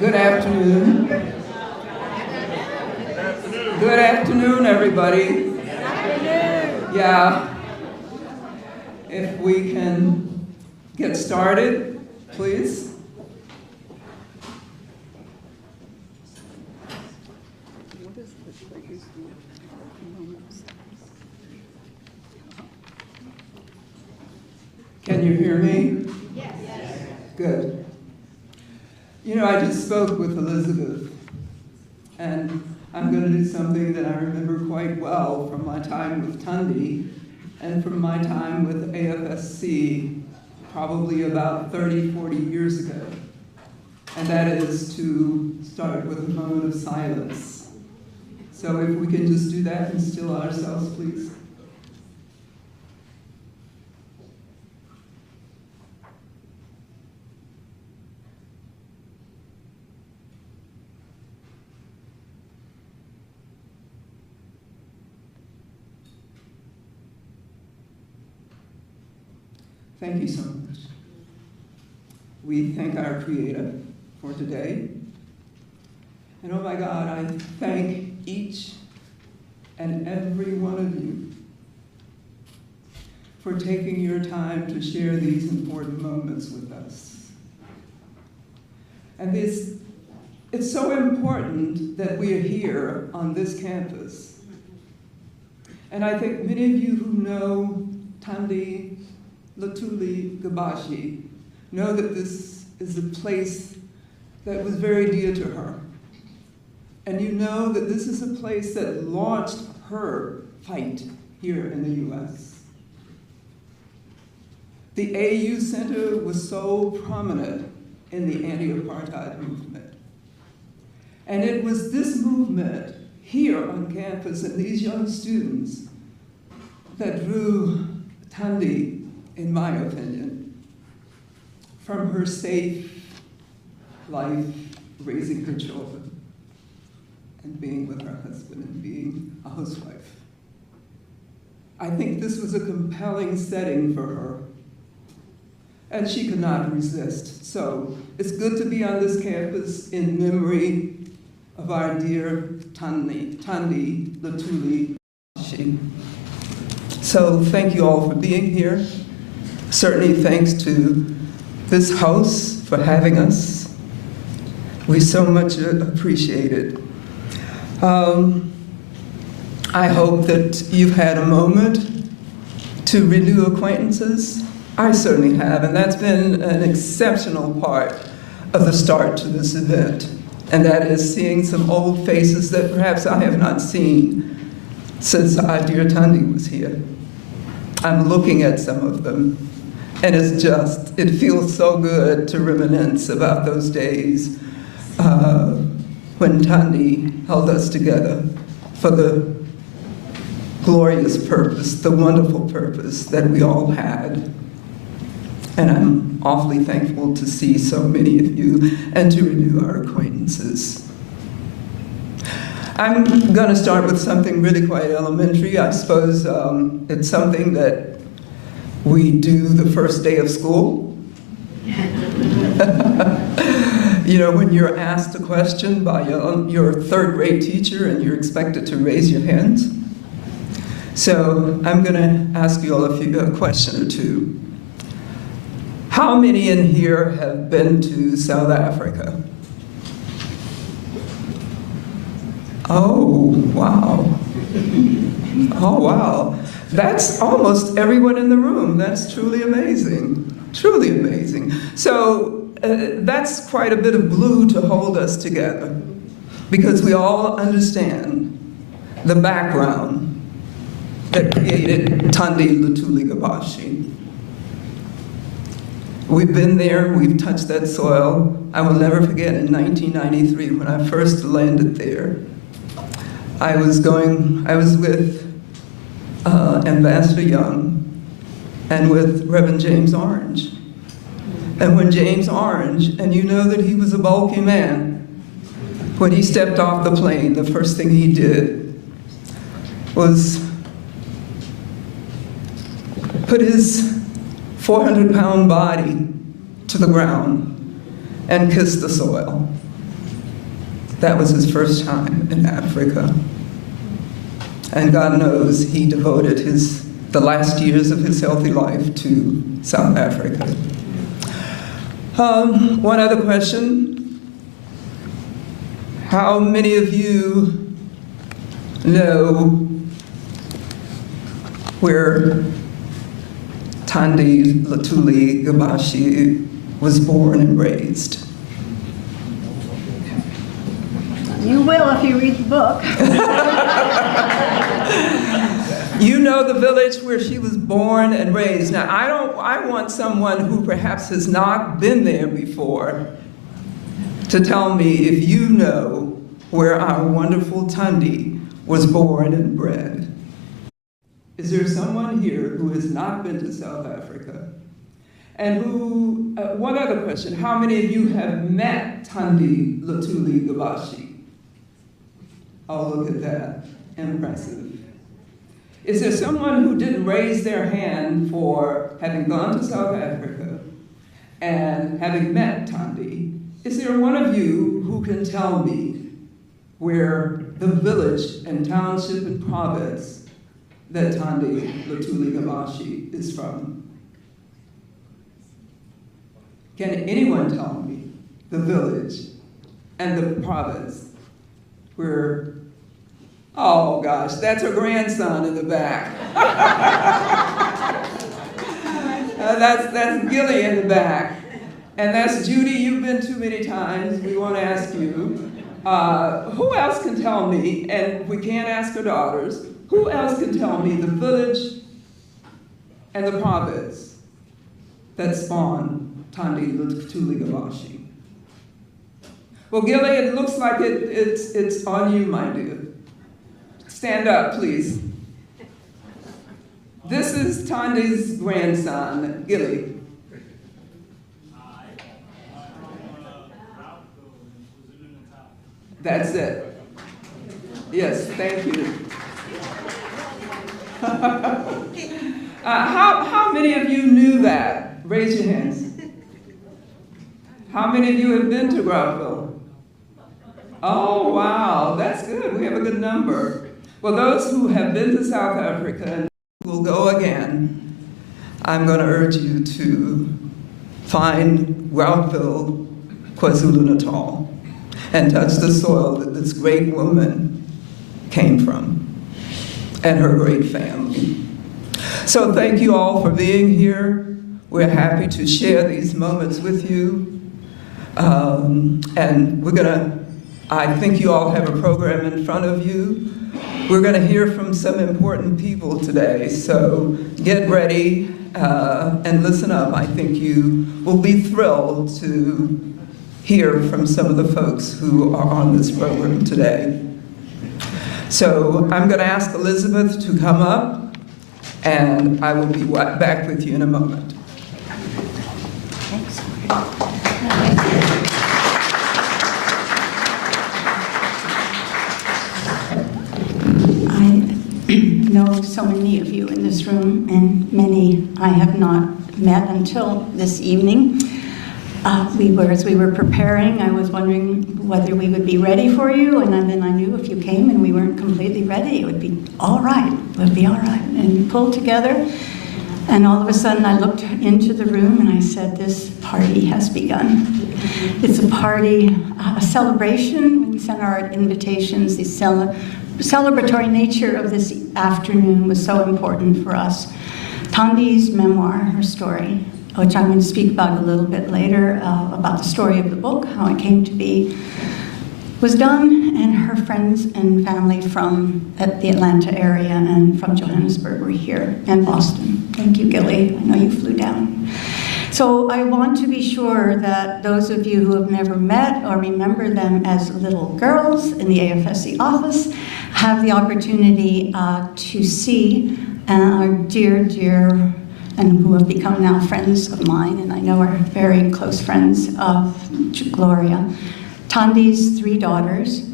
Good afternoon. Good afternoon, everybody. Yeah. If we can get started, please. Can you hear me? Yes. Good. You know, I just spoke with Elizabeth, and I'm going to do something that I remember quite well from my time with Thandi and from my time with AFSC probably about 30, 40 years ago. And that is to start with a moment of silence. So if we can just do that and still ourselves, please. Thank you so much. We thank our Creator for today. And oh my God, I thank each and every one of you for taking your time to share these important moments with us. And it's so important that we are here on this campus. And I think many of you who know Thandi Geabashe know that this is a place that was very dear to her. And you know that this is a place that launched her fight here in the US. The AU Center was so prominent in the anti-apartheid movement. And it was this movement here on campus and these young students that drew Thandi, in my opinion, from her safe life raising her children and being with her husband and being a housewife. I think this was a compelling setting for her, and she could not resist. So it's good to be on this campus in memory of our dear Thandi Geabashe. So thank you all for being here. Certainly thanks to this house for having us. We so much appreciate it. I hope that you've had a moment to renew acquaintances. I certainly have, and that's been an exceptional part of the start to this event. And that is seeing some old faces that perhaps I have not seen since our dear Thandi was here. I'm looking at some of them. And it feels so good to reminisce about those days when Thandi held us together for the glorious purpose, the wonderful purpose that we all had. And I'm awfully thankful to see so many of you and to renew our acquaintances. I'm going to start with something really quite elementary. I suppose it's something that we do the first day of school. You know, when you're asked a question by your third grade teacher and you're expected to raise your hands. So I'm going to ask you all a question or two. How many in here have been to South Africa? Oh, wow. Oh, wow. That's almost everyone in the room. That's truly amazing. Truly amazing. So that's quite a bit of glue to hold us together, because we all understand the background that created Thandi Geabashe. We've been there, we've touched that soil. I will never forget in 1993 when I first landed there. I was with Ambassador Young and with Reverend James Orange. And when James Orange, and you know that he was a bulky man, when he stepped off the plane, the first thing he did was put his 400-pound body to the ground and kiss the soil. that was his first time in Africa. And God knows he devoted the last years of his healthy life to South Africa. One other question. How many of you know where Thandi Geabashe was born and raised? You will if you read the book. You know the village where she was born and raised. Now, I want someone who perhaps has not been there before to tell me if you know where our wonderful Thandi was born and bred. Is there someone here who has not been to South Africa? And who, one other question, how many of you have met Thandi Geabashe? Oh, look at that, impressive. Is there someone who didn't raise their hand for having gone to South Africa and having met Thandi? Is there one of you who can tell me where the village and township and province that Thandi Geabashe is from? Can anyone tell me the village and the province where, oh gosh, that's her grandson in the back. That's Gilly in the back. And that's Judy, you've been too many times. We won't ask you. Who else can tell me, and we can't ask her daughters, who else can tell me the village and the province that spawned Thandi Geabashe? Well, Gilly, it looks like it's on you, my dear. Stand up, please. This is Thandi's grandson, Gilly. That's it. Yes, thank you. How many of you knew that? Raise your hands. How many of you have been to Grouville? Oh, wow, that's good. We have a good number. Well, those who have been to South Africa and will go again, I'm going to urge you to find Grouville, KwaZulu-Natal, and touch the soil that this great woman came from, and her great family. So thank you all for being here. We're happy to share these moments with you. And I think you all have a program in front of you. We're gonna hear from some important people today, so get ready and listen up. I think you will be thrilled to hear from some of the folks who are on this program today. So I'm gonna ask Elizabeth to come up, and I will be back with you in a moment. Thanks. I know so many of you in this room, and many I have not met until this evening. As we were preparing, I was wondering whether we would be ready for you, and then I knew if you came and we weren't completely ready, it would be all right. It would be all right. And we pulled together, and all of a sudden I looked into the room and I said, this party has begun. It's a party, a celebration. When we sent our invitations, the celebratory nature of this afternoon was so important for us. Thandi's memoir, her story, which I'm going to speak about a little bit later, about the story of the book, how it came to be, was done, and her friends and family from the Atlanta area and from Johannesburg were here, and Boston. Thank you, Gilly. I know you flew down. So I want to be sure that those of you who have never met or remember them as little girls in the AFSC office have the opportunity to see our dear, dear, and who have become now friends of mine, and I know are very close friends of Gloria, Thandi's 3 daughters.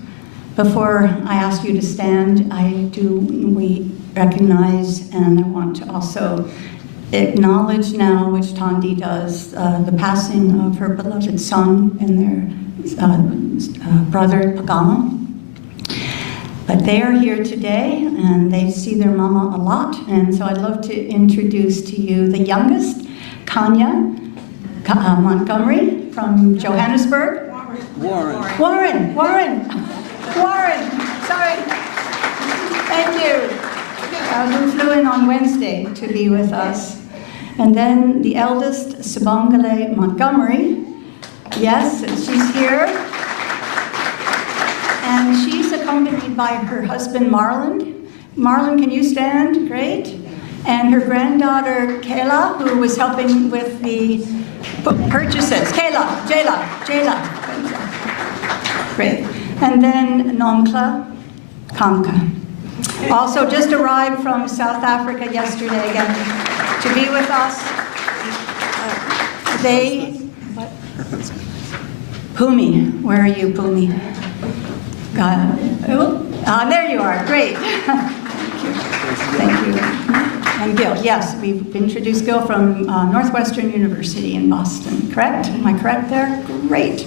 Before I ask you to stand, we recognize, and I want to also acknowledge now, which Thandi does, the passing of her beloved son and their brother Pagama. But they are here today, and they see their mama a lot, and so I'd love to introduce to you the youngest, Kanya Montgomery from Johannesburg. Warren. Sorry. Thank you. Who flew in on Wednesday to be with us. And then the eldest, Sibongile Montgomery. Yes, and she's here. And she's accompanied by her husband, Marlon. Marlon, can you stand? Great. And her granddaughter, Kayla, who was helping with the purchases. Jayla. Great. And then Nomkla Kamka. Also just arrived from South Africa yesterday again to be with us. Pumi, where are you, Pumi? There you are, great. Thank you. And Gil, yes, we've introduced Gil from Northwestern University in Boston, correct? Am I correct there? Great.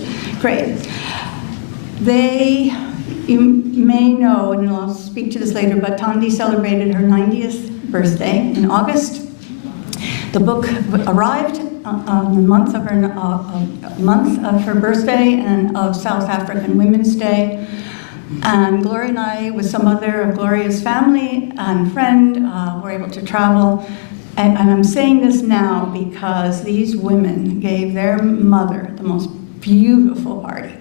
You may know, and I'll speak to this later, but Thandi celebrated her 90th birthday in August. The book arrived on the month of her birthday and of South African Women's Day. And Gloria and I, with some other of Gloria's family and friend, were able to travel. And I'm saying this now because these women gave their mother the most beautiful party.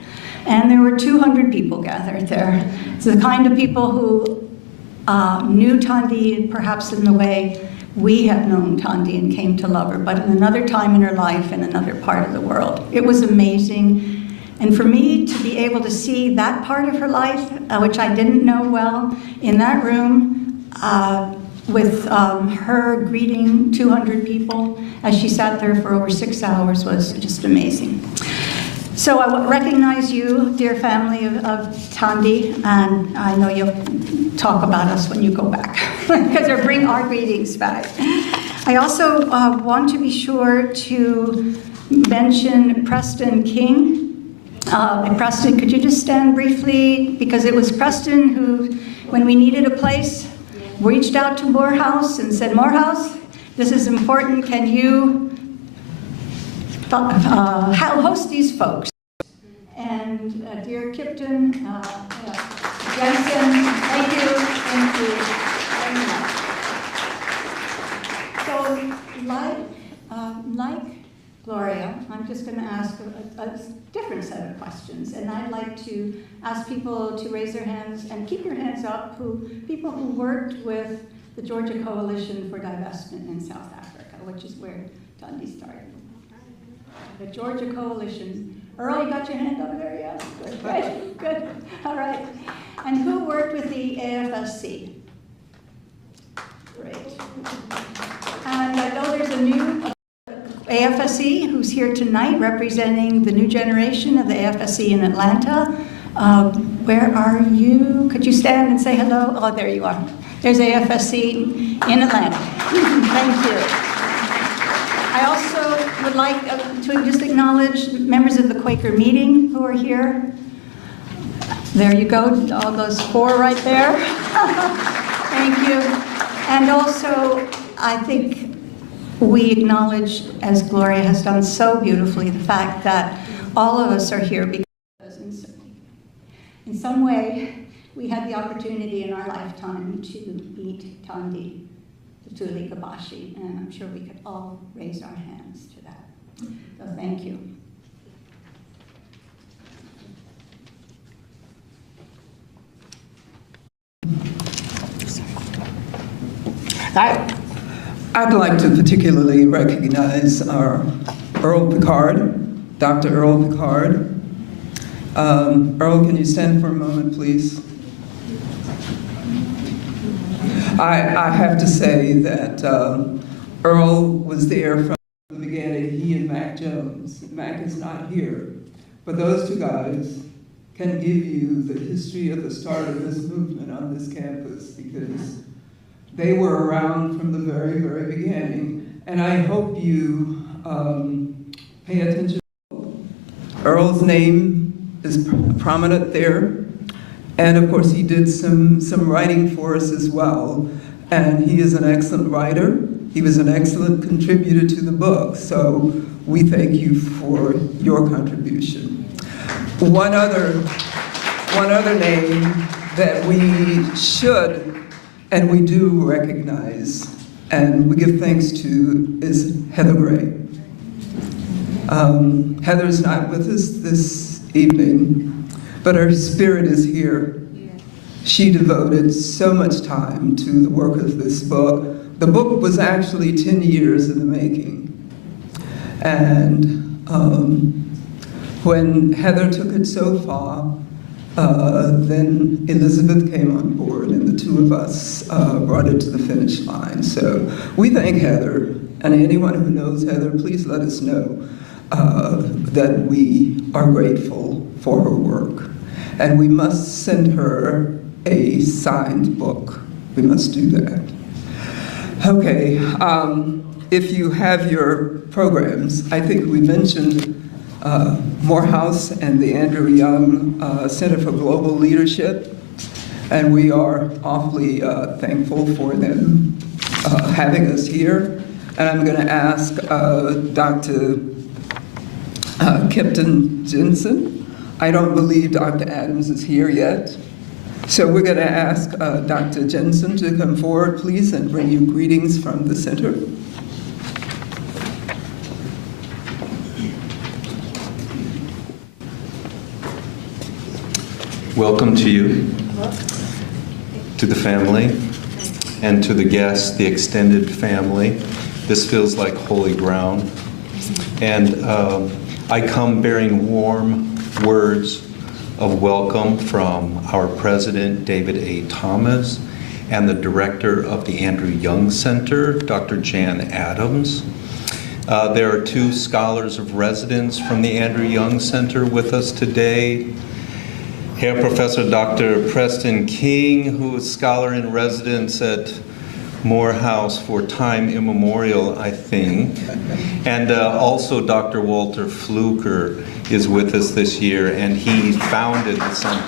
And there were 200 people gathered there. It's the kind of people who knew Thandi perhaps in the way we have known Thandi and came to love her, but in another time in her life in another part of the world. It was amazing. And for me to be able to see that part of her life, which I didn't know well, in that room with her greeting 200 people as she sat there for over 6 hours was just amazing. So I recognize you, dear family of Thandi, and I know you'll talk about us when you go back, because they'll bring our greetings back. I also want to be sure to mention Preston King. Preston, could you just stand briefly? Because it was Preston who, when we needed a place, reached out to Morehouse and said, Morehouse, this is important, can you host these folks? And dear Kipton, Jensen, thank you very much. So, like Gloria, I'm just going to ask a different set of questions, and I'd like to ask people to raise their hands and keep your hands up, people who worked with the Georgia Coalition for Divestment in South Africa, which is where Thandi started. The Georgia Coalition. Earl, you got your hand up there? Yes? Good, great, good. All right. And who worked with the AFSC? Great. And I know there's a new AFSC who's here tonight representing the new generation of the AFSC in Atlanta. Where are you? Could you stand and say hello? Oh, there you are. There's AFSC in Atlanta. Thank you. I also would like to just acknowledge members of the Quaker meeting who are here. There you go, all those 4 right there. Thank you. And also, I think we acknowledge, as Gloria has done so beautifully, the fact that all of us are here because in some way, we had the opportunity in our lifetime to meet Thandi, the Geabashe, and I'm sure we could all raise our hands to that. So thank you. I'd like to particularly recognize our Earl Picard, Dr. Earl Picard. Earl, can you stand for a moment, please? I have to say that Earl was there from the beginning, he and Mac Jones. Mac is not here, but those 2 guys can give you the history of the start of this movement on this campus, because they were around from the very, very beginning. And I hope you pay attention. Earl's name is prominent there. And of course, he did some writing for us as well. And he is an excellent writer. He was an excellent contributor to the book. So we thank you for your contribution. One other name that we should and we do recognize and we give thanks to is Heather Gray. Heather's not with us this evening, but her spirit is here. She devoted so much time to the work of this book. The book was actually 10 years in the making. And when Heather took it so far, then Elizabeth came on board and the two of us brought it to the finish line. So we thank Heather, and anyone who knows Heather, please let us know that we are grateful for her work. And we must send her a signed book. We must do that. Okay, if you have your programs, I think we mentioned Morehouse and the Andrew Young Center for Global Leadership, and we are awfully thankful for them having us here. And I'm going to ask Dr. Kipton Jensen. I don't believe Dr. Adams is here yet. So we're going to ask Dr. Jensen to come forward, please, and bring you greetings from the center. Welcome to you, to the family, and to the guests, the extended family. This feels like holy ground. And I come bearing warm words of welcome from our president, David A. Thomas, and the director of the Andrew Young Center, Dr. Jan Adams. There are two scholars of residence from the Andrew Young Center with us today. Herr Professor Dr. Preston King, who is scholar in residence at Morehouse for time immemorial, I think. And also Dr. Walter Fluker is with us this year, and he founded the center.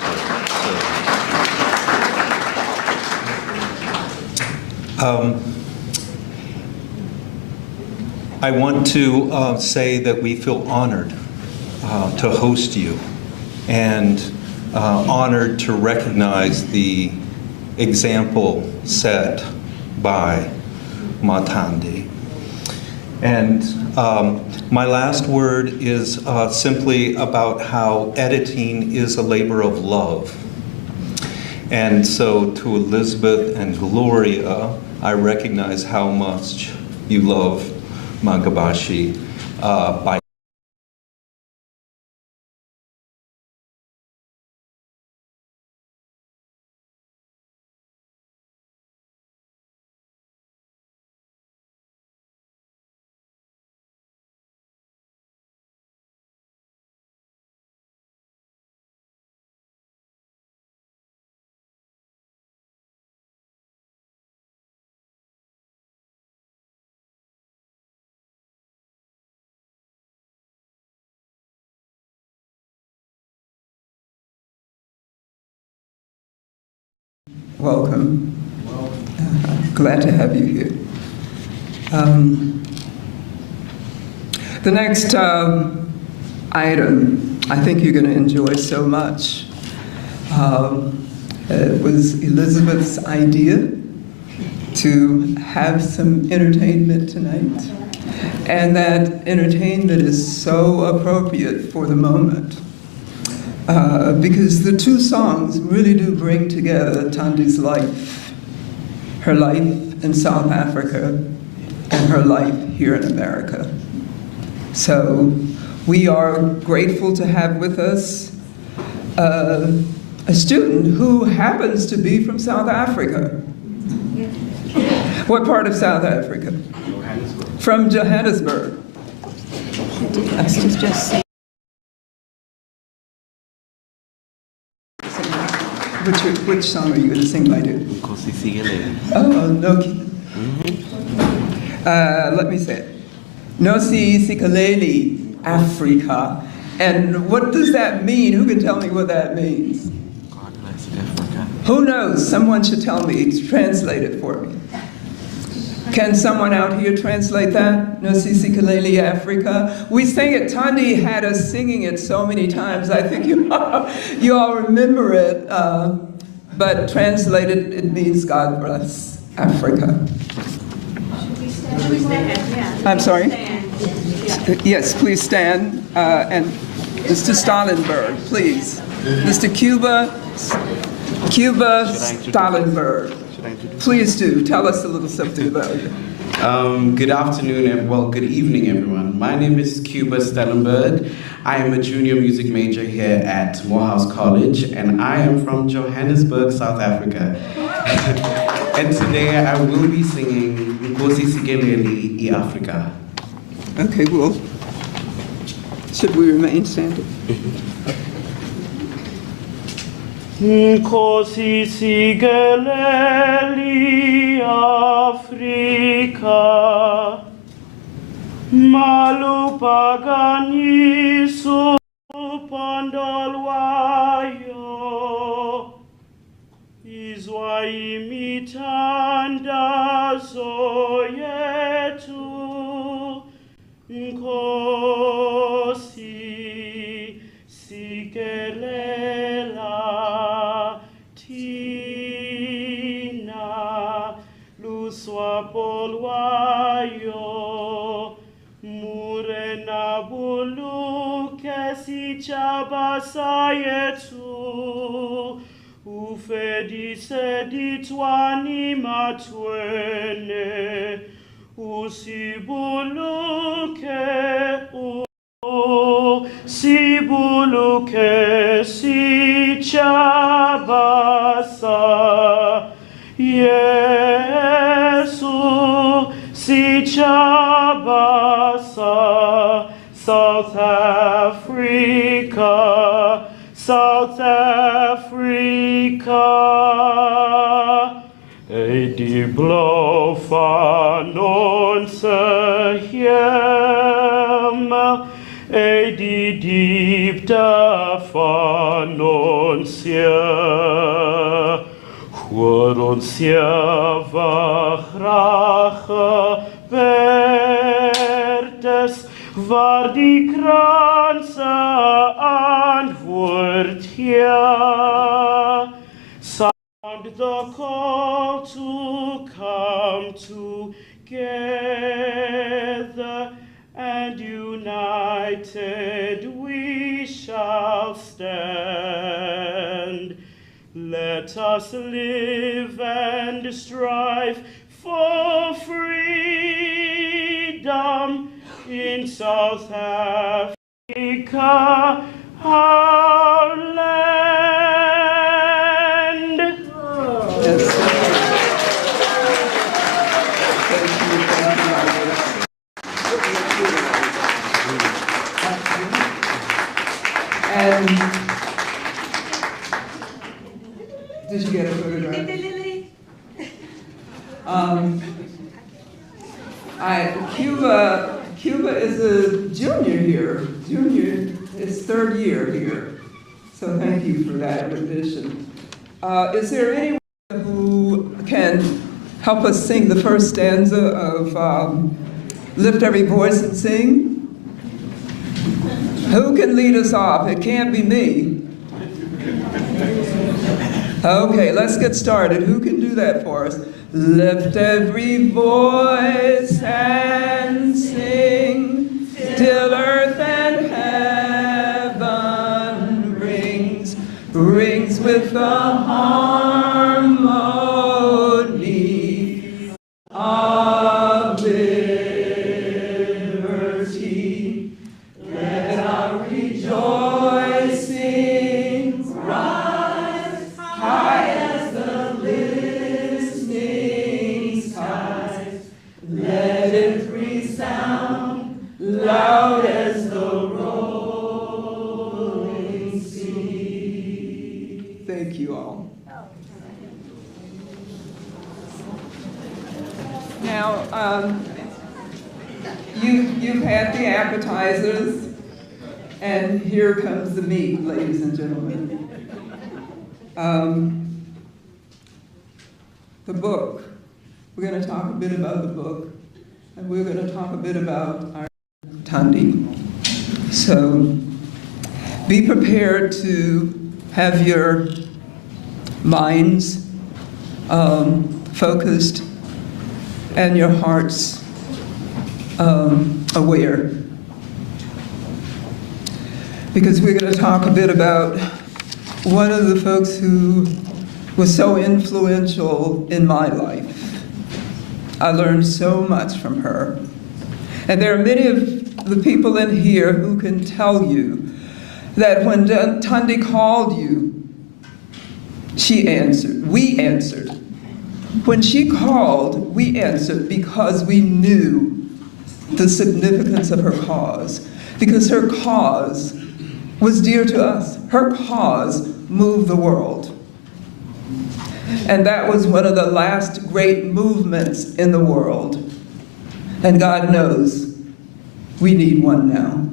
So, I want to say that we feel honored to host you, and honored to recognize the example set by Thandi. And my last word is simply about how editing is a labor of love. And so to Elizabeth and Gloria, I recognize how much you love Geabashe by Welcome. Glad to have you here. The next item, I think you're going to enjoy so much. It was Elizabeth's idea to have some entertainment tonight. And that entertainment is so appropriate for the moment. Because the two songs really do bring together Thandi's life, her life in South Africa and her life here in America. So we are grateful to have with us a student who happens to be from South Africa. What part of South Africa? Johannesburg. From Johannesburg. I was just saying. Which song are you going to sing, my dear? Oh, Noki. Let me say it. Nosi Sikaleli, Africa. And what does that mean? Who can tell me what that means? God bless Africa. Who knows? Someone should tell me. Translate it for me. Can someone out here translate that? No Sisi Kaleli Africa. We sang it. Thandi had us singing it so many times. I think you all remember it. But translated, it means God bless Africa. Should we stand? Yeah. I'm sorry? Stand. Yes, please stand. And Mr. Stalenberg, please. Mr. Cuba Stalenberg. Please do. Tell us a little something about you. Good afternoon and well, good evening, everyone. My name is Cuba Stellenberg. I am a junior music major here at Morehouse College, and I am from Johannesburg, South Africa. And today I will be singing Nkosi Sikeleli iAfrika. Okay, well, should we remain standing? Nkosi sikeleli Afrika, malupaganisu pandolwayo, izwa imitandazo yetu, Nkosi sikelela tina luswapolwayo murena buluke si Geabashe yetu ufedise ditwani matwene usibuluke Sibuluke si Geabashe Yesu si Geabashe South Africa, South Africa. Edi blofa non se hjem, edi diep daarvan ons je. Hoor ons je graag gebeurd waar die kranse antwoord je. Sound the call to come together, and united we shall stand. Let us live and strive for freedom in South Africa, our land. Yes. And did you get a photograph? Cuba is a junior here. His third year here. So thank you for that rendition. Is there anyone who can help us sing the first stanza of Lift Every Voice and Sing? Who can lead us off? It can't be me. Okay, let's get started. Who can do that for us? Lift every voice and sing, till earth and heaven rings with the harmony of liberty. Let our rejoicings rise high as the listening skies. Let it resound loud as the rolling sea. Thank you all. Now, you've had the appetizers. And here comes the meat, ladies and gentlemen. The book. We're going to talk a bit about the book, and we're going to talk a bit about our Thandi. So be prepared to have your minds focused and your hearts aware. Because we're going to talk a bit about one of the folks who was so influential in my life. I learned so much from her. And there are many of the people in here who can tell you that when Thandi called you, she answered. We answered. When she called, we answered because we knew the significance of her cause. Because her cause was dear to us. Her cause moved the world. And that was one of the last great movements in the world. And God knows we need one now.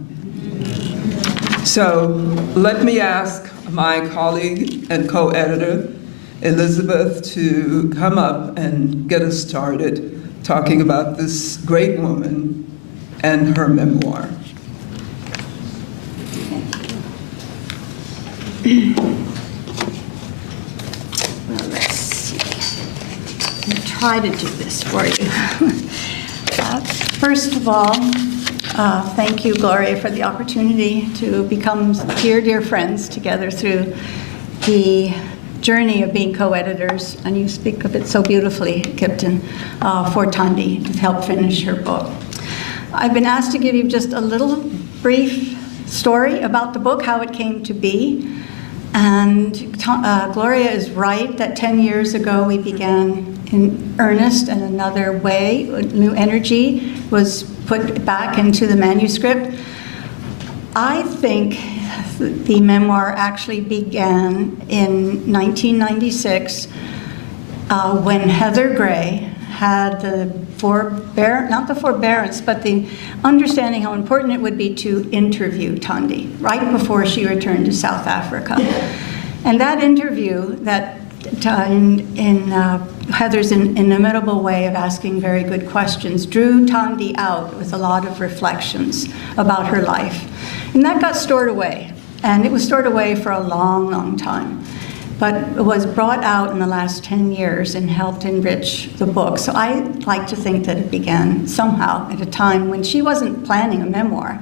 So let me ask my colleague and co-editor, Elizabeth, to come up and get us started talking about this great woman and her memoir. Well, let's see. I'll try to do this for you. First of all, thank you, Gloria, for the opportunity to become dear friends together through the journey of being co-editors, and you speak of it so beautifully, Kipton, for Thandi to help finish her book. I've been asked to give you just a little brief story about the book, how it came to be. And Gloria is right that 10 years ago we began in earnest, and another way, new energy was put back into the manuscript. I think the memoir actually began in 1996 when Heather Gray had the not the forbearance, but the understanding how important it would be to interview Thandi right before she returned to South Africa. And that interview, that in Heather's inimitable way of asking very good questions, drew Thandi out with a lot of reflections about her life. And that got stored away. And it was stored away for a long, long time. But it was brought out in the last 10 years and helped enrich the book. So I like to think that it began somehow at a time when she wasn't planning a memoir,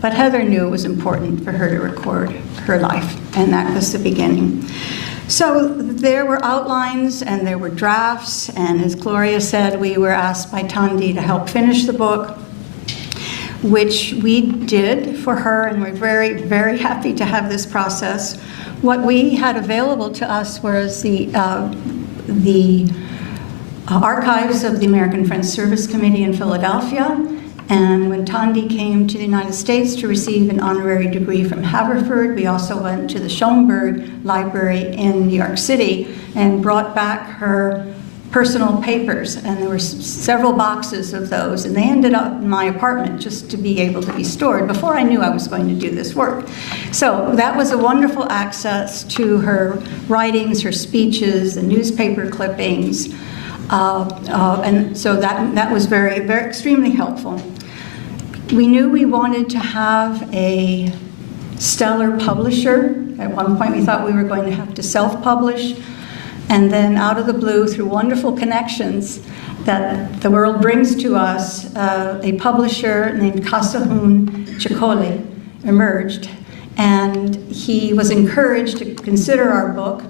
but Heather knew it was important for her to record her life, and that was the beginning. So there were outlines and there were drafts, and as Gloria said, we were asked by Thandi to help finish the book, which we did for her, and we're very, very happy to have this process. What we had available to us was the archives of the American Friends Service Committee in Philadelphia. And when Thandi came to the United States to receive an honorary degree from Haverford, we also went to the Schoenberg Library in New York City and brought back her personal papers, and there were several boxes of those, and they ended up in my apartment just to be able to be stored before I knew I was going to do this work. So that was a wonderful access to her writings, her speeches, the newspaper clippings, and so that was very, very extremely helpful. We knew we wanted to have a stellar publisher. At one point we thought we were going to have to self-publish. And then out of the blue, through wonderful connections that the world brings to us, a publisher named Kasahun Chikole emerged. And he was encouraged to consider our book,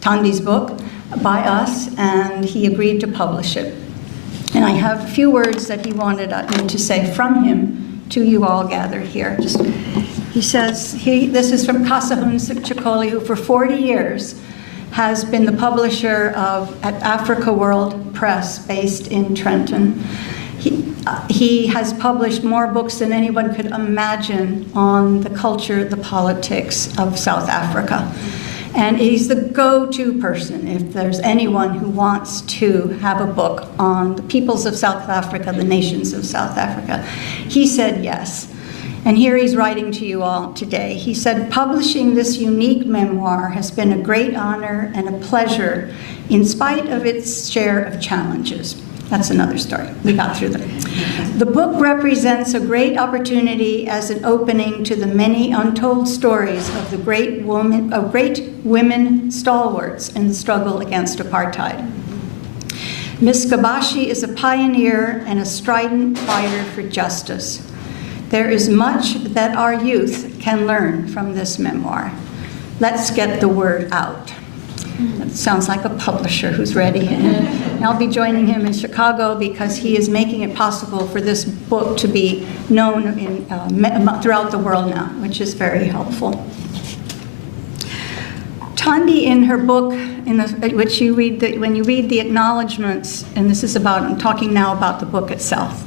Thandi's book, by us, and he agreed to publish it. And I have a few words that he wanted me to say from him to you all gathered here. He says, this is from Kasahun Chikole, who for 40 years has been the publisher at Africa World Press, based in Trenton. He has published more books than anyone could imagine on the culture, the politics of South Africa. And he's the go-to person if there's anyone who wants to have a book on the peoples of South Africa, the nations of South Africa. He said yes. And here he's writing to you all today. He said, "Publishing this unique memoir has been a great honor and a pleasure in spite of its share of challenges." That's another story. We got through them. "The book represents a great opportunity as an opening to the many untold stories of the great women stalwarts in the struggle against apartheid. Miss Geabashe is a pioneer and a strident fighter for justice. There is much that our youth can learn from this memoir. Let's get the word out." That sounds like a publisher who's ready. And I'll be joining him in Chicago because he is making it possible for this book to be known throughout the world now, which is very helpful. Thandi, in her book, which you read, when you read the acknowledgments, and this is about, I'm talking now about the book itself.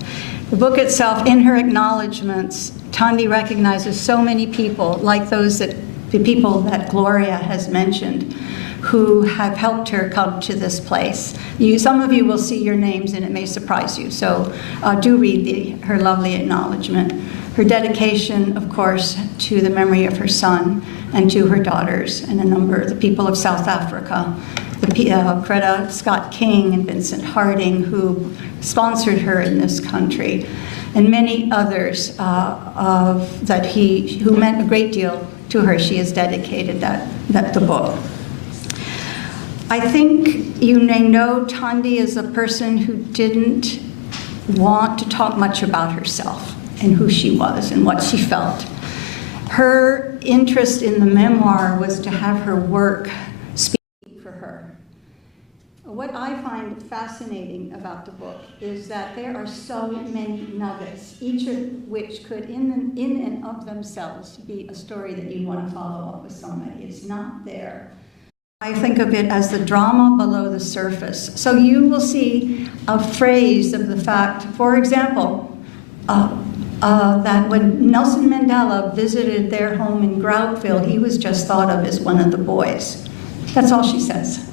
The book itself, in her acknowledgments, Thandi recognizes so many people, like the people that Gloria has mentioned, who have helped her come to this place. Some of you will see your names and it may surprise you, so do read her lovely acknowledgement. Her dedication, of course, to the memory of her son and to her daughters and a number of the people of South Africa, Coretta Scott King and Vincent Harding, who sponsored her in this country, and many others who meant a great deal to her. She has dedicated the book. I think you may know Thandi as a person who didn't want to talk much about herself and who she was and what she felt. Her interest in the memoir was to have her work speak for her. What I find fascinating about the book is that there are so many nuggets, each of which could in and of themselves be a story that you want to follow up with somebody. It's not there. I think of it as the drama below the surface. So you will see a phrase of the fact, for example, that when Nelson Mandela visited their home in Groutville, he was just thought of as one of the boys. That's all she says.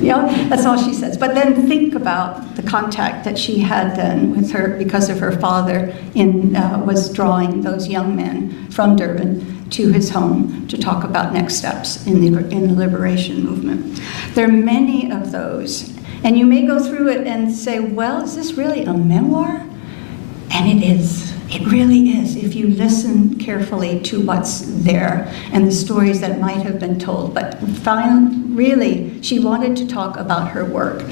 That's all she says. But then think about the contact that she had then with her, because of her father was drawing those young men from Durban to his home to talk about next steps in the liberation movement. There are many of those. And you may go through it and say, well, is this really a memoir? And it is. It really is, if you listen carefully to what's there and the stories that might have been told. But really, she wanted to talk about her work.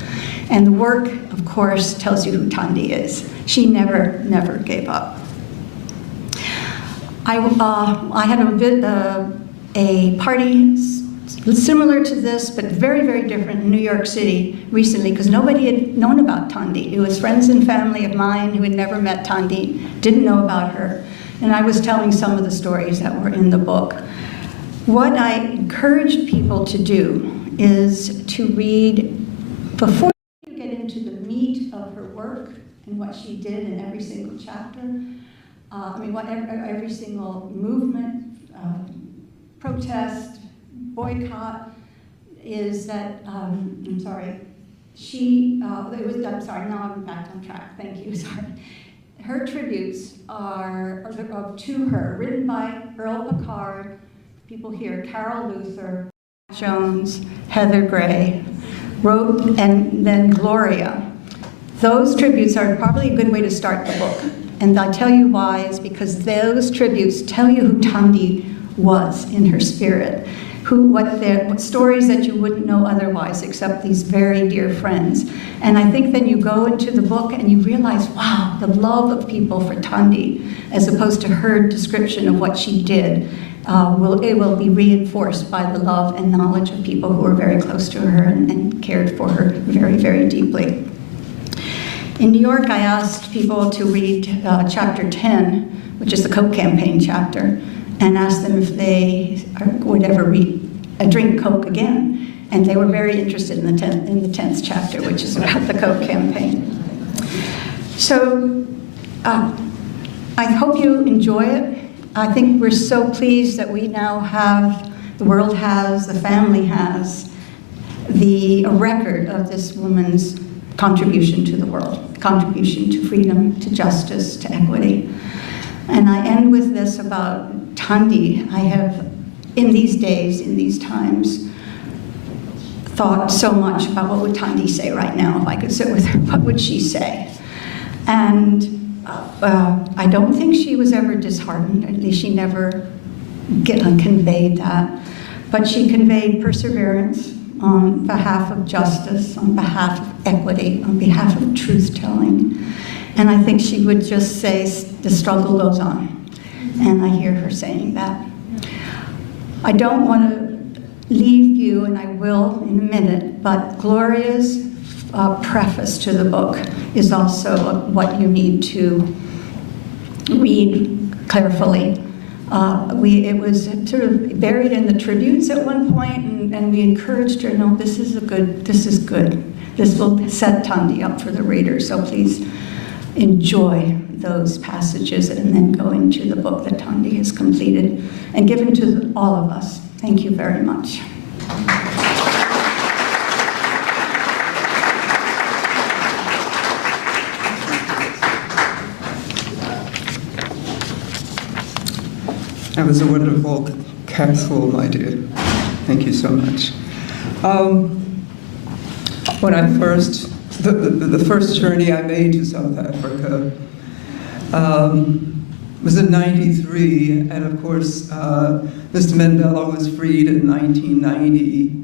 And the work, of course, tells you who Thandi is. She never gave up. I had a party similar to this, but very, very different in New York City recently, because nobody had known about Thandi. It was friends and family of mine who had never met Thandi, didn't know about her, and I was telling some of the stories that were in the book. What I encourage people to do is to read, before you get into the meat of her work and what she did in every single chapter, every single movement, protest, boycott, is that, now I'm back on track, thank you, sorry. Her tributes are to her, written by Earl Picard, people here, Carol Luther, Jones, Heather Gray, wrote, and then Gloria. Those tributes are probably a good way to start the book. And I'll tell you why, is because those tributes tell you who Thandi was in her spirit. What stories that you wouldn't know otherwise, except these very dear friends. And I think then you go into the book and you realize, wow, the love of people for Thandi, as opposed to her description of what she did, it will be reinforced by the love and knowledge of people who were very close to her and cared for her very, very deeply. In New York, I asked people to read chapter 10, which is the Coke campaign chapter, and asked them if they would ever drink Coke again. And they were very interested in the 10th chapter, which is about the Coke campaign. So I hope you enjoy it. I think we're so pleased that we now have, the world has, the family has, a record of this woman's contribution to the world, contribution to freedom, to justice, to equity. And I end with this about Thandi. I have, in these days, in these times, thought so much about what would Thandi say right now if I could sit with her. What would she say? And I don't think she was ever disheartened. At least she never conveyed that. But she conveyed perseverance on behalf of justice, on behalf of equity, on behalf of truth-telling. And I think she would just say, the struggle goes on. And I hear her saying that. I don't want to leave you, and I will in a minute, but Gloria's preface to the book is also what you need to read carefully. It was sort of buried in the tributes at one point, and we encouraged her, no, this is good. This will set Thandi up for the reader, so please enjoy those passages and then go into the book that Thandi has completed and given to all of us. Thank you very much. That was a wonderful capsule, my dear. Thank you so much. When I first, the first journey I made to South Africa was in '93, and of course, Mr. Mandela was freed in 1990,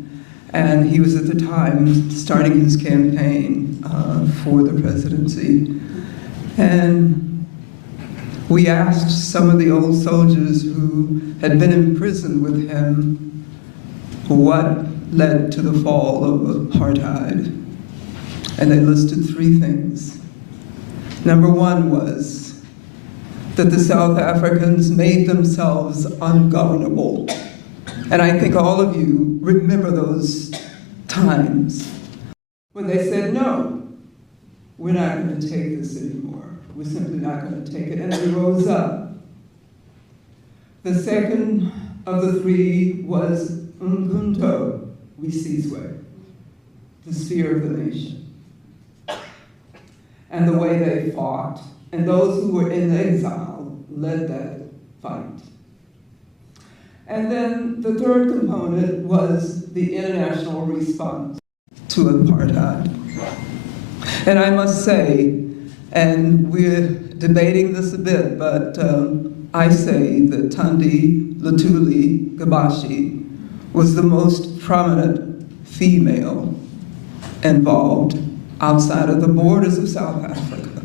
and he was at the time starting his campaign for the presidency. And we asked some of the old soldiers who had been in prison with him what led to the fall of apartheid. And they listed three things. Number one was that the South Africans made themselves ungovernable. And I think all of you remember those times when they said, no, we're not going to take this anymore. We're simply not going to take it. And they rose up. The second of the three was Ubuntu, Wisizwe, the sphere of the nation, and the way they fought. And those who were in exile led that fight. And then the third component was the international response to apartheid. And I must say, and we're debating this a bit, but I say that Thandi Geabashe was the most prominent female involved outside of the borders of South Africa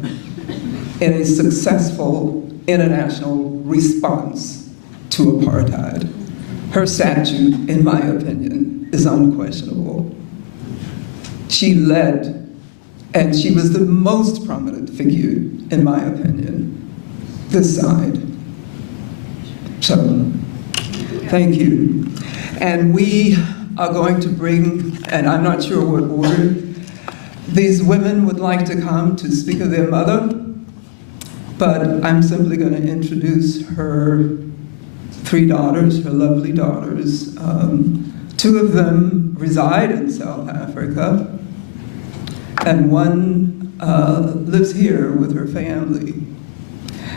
in a successful international response to apartheid. Her statue, in my opinion, is unquestionable. She led, and she was the most prominent figure, in my opinion, this side. So, thank you. And we are going to bring, and I'm not sure what order, these women would like to come to speak of their mother, but I'm simply going to introduce her three daughters, her lovely daughters. Two of them reside in South Africa, and one lives here with her family.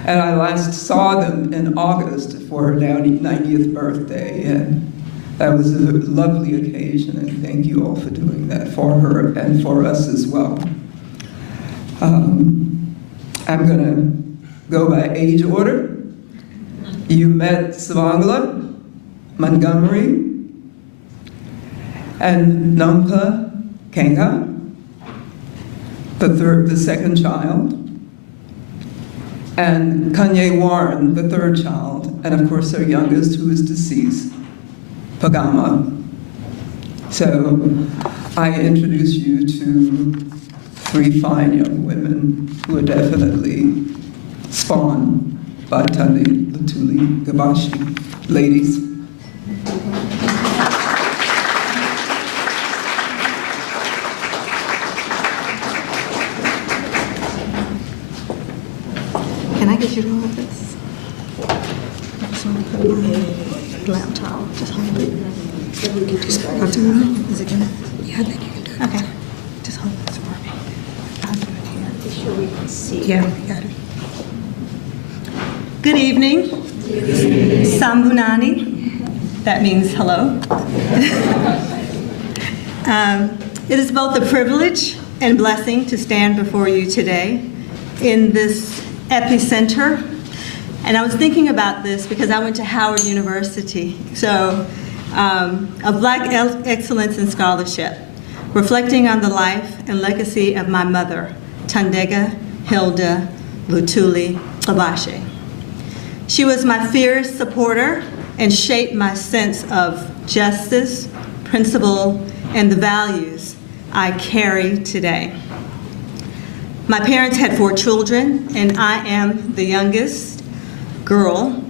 And I last saw them in August for her 90th birthday, and that was a lovely occasion, and thank you all for doing that for her and for us as well. I'm gonna go by age order. You met Savangla, Montgomery, and Nampa Kenga, the second child, and Kanye Warren, the third child, and of course our youngest, who is deceased, Pagama. So I introduce you to three fine young women who are definitely spawned by Thandi Geabashe. Ladies. Can I get you to hold this? I just want to put my laptop. Just hold it. Just hold it. Is it good? Yeah, I think you can do it. Okay. Just hold this for me. I'll do it here. Be sure we can see. Yeah, we got it. Good evening. Sambunani. That means hello. It is both a privilege and blessing to stand before you today in this epicenter. And I was thinking about this because I went to Howard University, so of Black excellence in scholarship, reflecting on the life and legacy of my mother, Thandi Hilda Lutuli Geabashe. She was my fierce supporter and shaped my sense of justice, principle, and the values I carry today. My parents had 4 children, and I am the youngest girl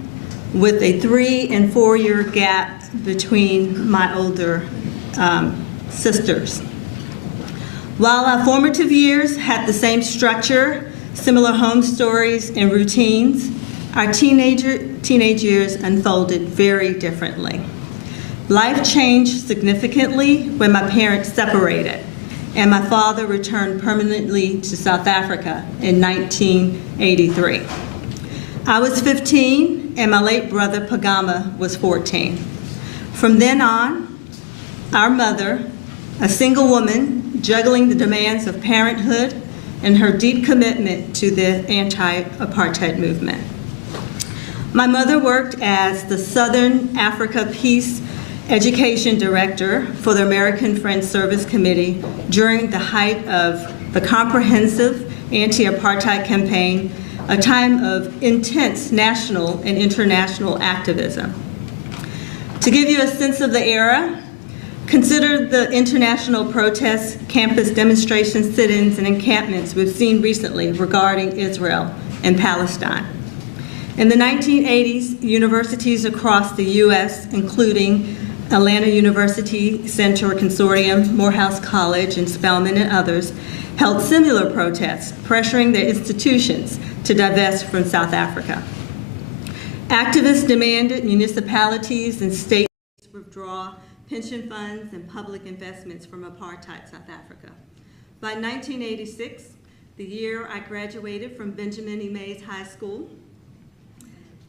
with a 3- and 4-year gap between my older sisters. While our formative years had the same structure, similar home stories, and routines, our teenage years unfolded very differently. Life changed significantly when my parents separated, and my father returned permanently to South Africa in 1983. I was 15, and my late brother Pagama was 14. From then on, our mother, a single woman juggling the demands of parenthood and her deep commitment to the anti-apartheid movement. My mother worked as the Southern Africa Peace Education Director for the American Friends Service Committee during the height of the comprehensive anti-apartheid campaign, a time of intense national and international activism. To give you a sense of the era, consider the international protests, campus demonstrations, sit-ins, and encampments we've seen recently regarding Israel and Palestine. In the 1980s, universities across the U.S., including Atlanta University Center Consortium, Morehouse College, and Spelman and others, held similar protests, pressuring their institutions to divest from South Africa. Activists demanded municipalities and states withdraw pension funds and public investments from apartheid South Africa. By 1986, the year I graduated from Benjamin E. Mays High School,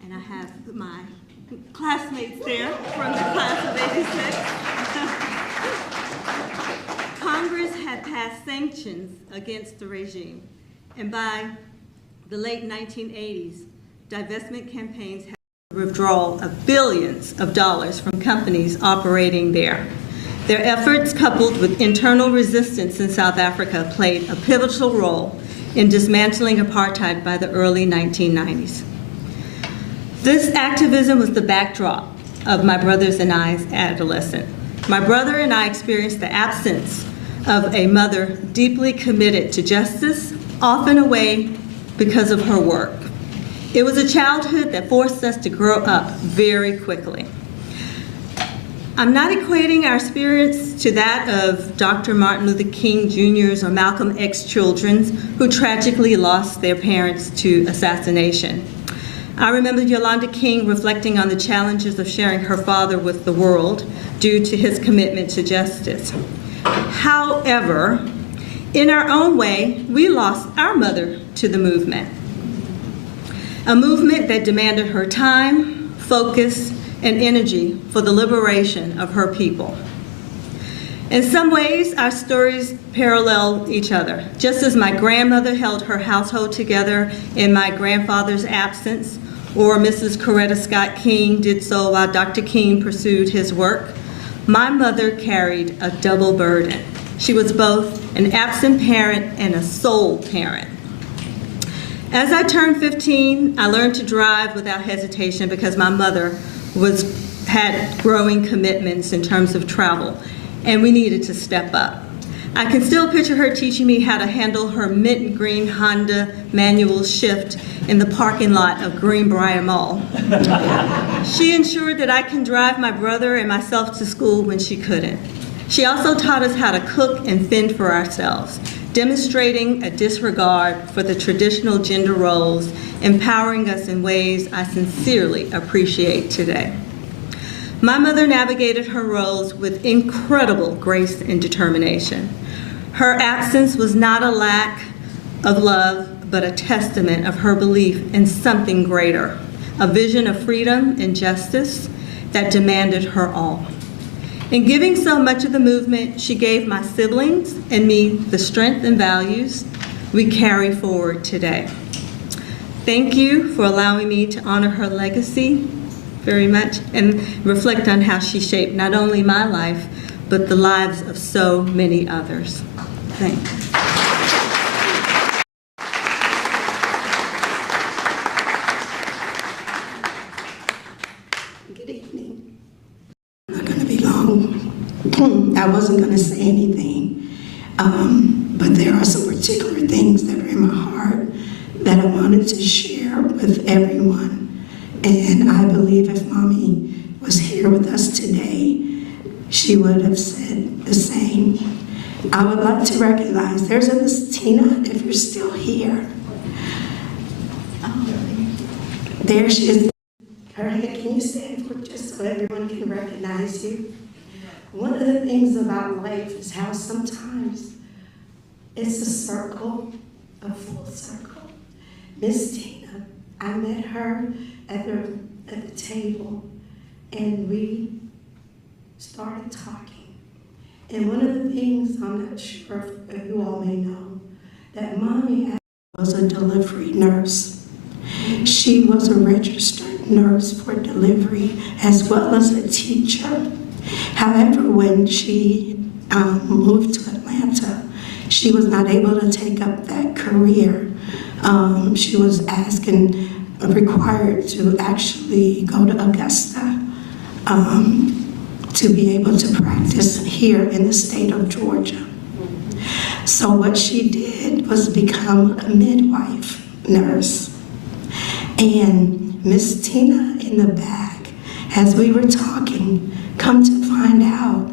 and I have my classmates there from the class of '86. Congress had passed sanctions against the regime, and by the late 1980s, divestment campaigns had the withdrawal of billions of dollars from companies operating there. Their efforts, coupled with internal resistance in South Africa, played a pivotal role in dismantling apartheid by the early 1990s. This activism was the backdrop of my brother's and I's adolescence. My brother and I experienced the absence of a mother deeply committed to justice, often away because of her work. It was a childhood that forced us to grow up very quickly. I'm not equating our experience to that of Dr. Martin Luther King Jr.'s or Malcolm X children who tragically lost their parents to assassination. I remember Yolanda King reflecting on the challenges of sharing her father with the world due to his commitment to justice. However, in our own way, we lost our mother to the movement. A movement that demanded her time, focus, and energy for the liberation of her people. In some ways, our stories parallel each other. Just as my grandmother held her household together in my grandfather's absence, or Mrs. Coretta Scott King did so while Dr. King pursued his work, my mother carried a double burden. She was both an absent parent and a sole parent. As I turned 15, I learned to drive without hesitation because my mother had growing commitments in terms of travel, and we needed to step up. I can still picture her teaching me how to handle her mint green Honda manual shift in the parking lot of Greenbrier Mall. She ensured that I can drive my brother and myself to school when she couldn't. She also taught us how to cook and fend for ourselves, demonstrating a disregard for the traditional gender roles, empowering us in ways I sincerely appreciate today. My mother navigated her roles with incredible grace and determination. Her absence was not a lack of love, but a testament of her belief in something greater, a vision of freedom and justice that demanded her all. In giving so much of the movement, she gave my siblings and me the strength and values we carry forward today. Thank you for allowing me to honor her legacy very much and reflect on how she shaped not only my life, but the lives of so many others. Thanks. Good evening. Not going to be long. I wasn't going to say anything, but there are some particular things that are in my heart that I wanted to share with everyone. And I believe if Mommy was here with us today, she would have said the same. I would like to recognize, there's a Miss Tina, if you're still here. There she is. Her hand, can you stand for just so everyone can recognize you? One of the things about life is how sometimes it's a circle, a full circle. Miss Tina, I met her at the table, and we started talking. And one of the things, I'm not sure if you all may know, that Mommy was a delivery nurse. She was a registered nurse for delivery as well as a teacher. However, when she moved to Atlanta, she was not able to take up that career. She was required to actually go to Augusta to be able to practice here in the state of Georgia. So what she did was become a midwife nurse. And Miss Tina in the back, as we were talking, come to find out,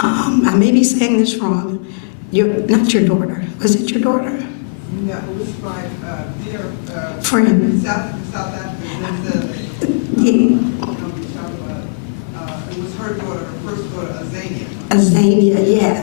I may be saying this wrong, not your daughter, was it your daughter? No, it was my dear friend. South Africa. It was her daughter, her first daughter, Azania. Azania, yeah.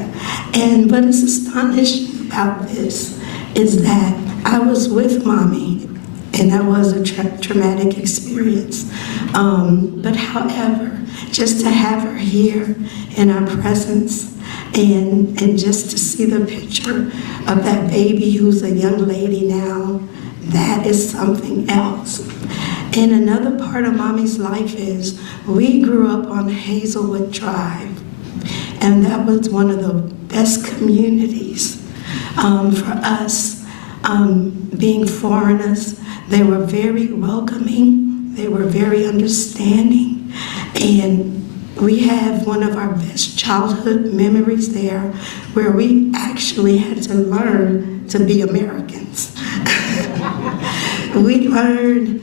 And what is astonishing about this is that I was with Mommy, and that was a traumatic experience. But however, just to have her here in our presence, and just to see the picture of that baby who's a young lady now, that is something else. And another part of Mommy's life is we grew up on Hazelwood Drive, and that was one of the best communities for us. Being foreigners, they were very welcoming, they were very understanding, and we have one of our best childhood memories there where we actually had to learn to be Americans. We learned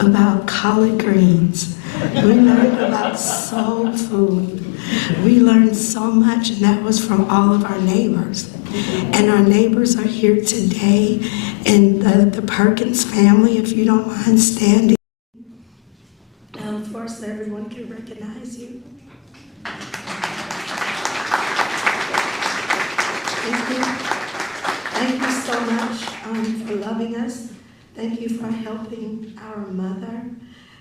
about collard greens. We learned about soul food. We learned so much, and that was from all of our neighbors. And our neighbors are here today, and the Perkins family, if you don't mind standing. Of course, everyone can recognize you. Thank you. Thank you so much for loving us. Thank you for helping our mother,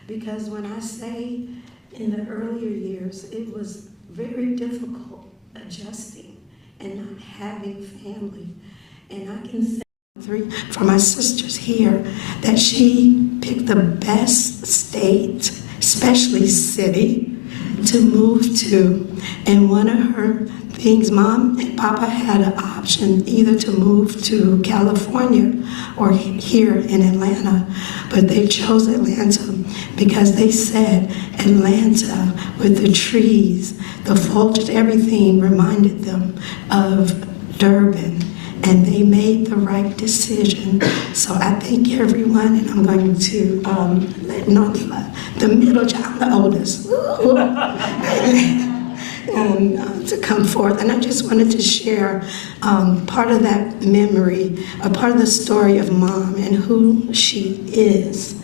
because when I say in the earlier years, it was very difficult adjusting and not having family. And I can say for my sisters here that she picked the best state, especially city, to move to. And one of her things, Mom and Papa had an option either to move to California or here in Atlanta, but they chose Atlanta because they said Atlanta, with the trees, the foliage, everything reminded them of Durban, and they made the right decision. So I thank everyone, and I'm going to let Nonla, the middle child, the oldest, to come forth. And I just wanted to share part of that memory, a part of the story of Mom and who she is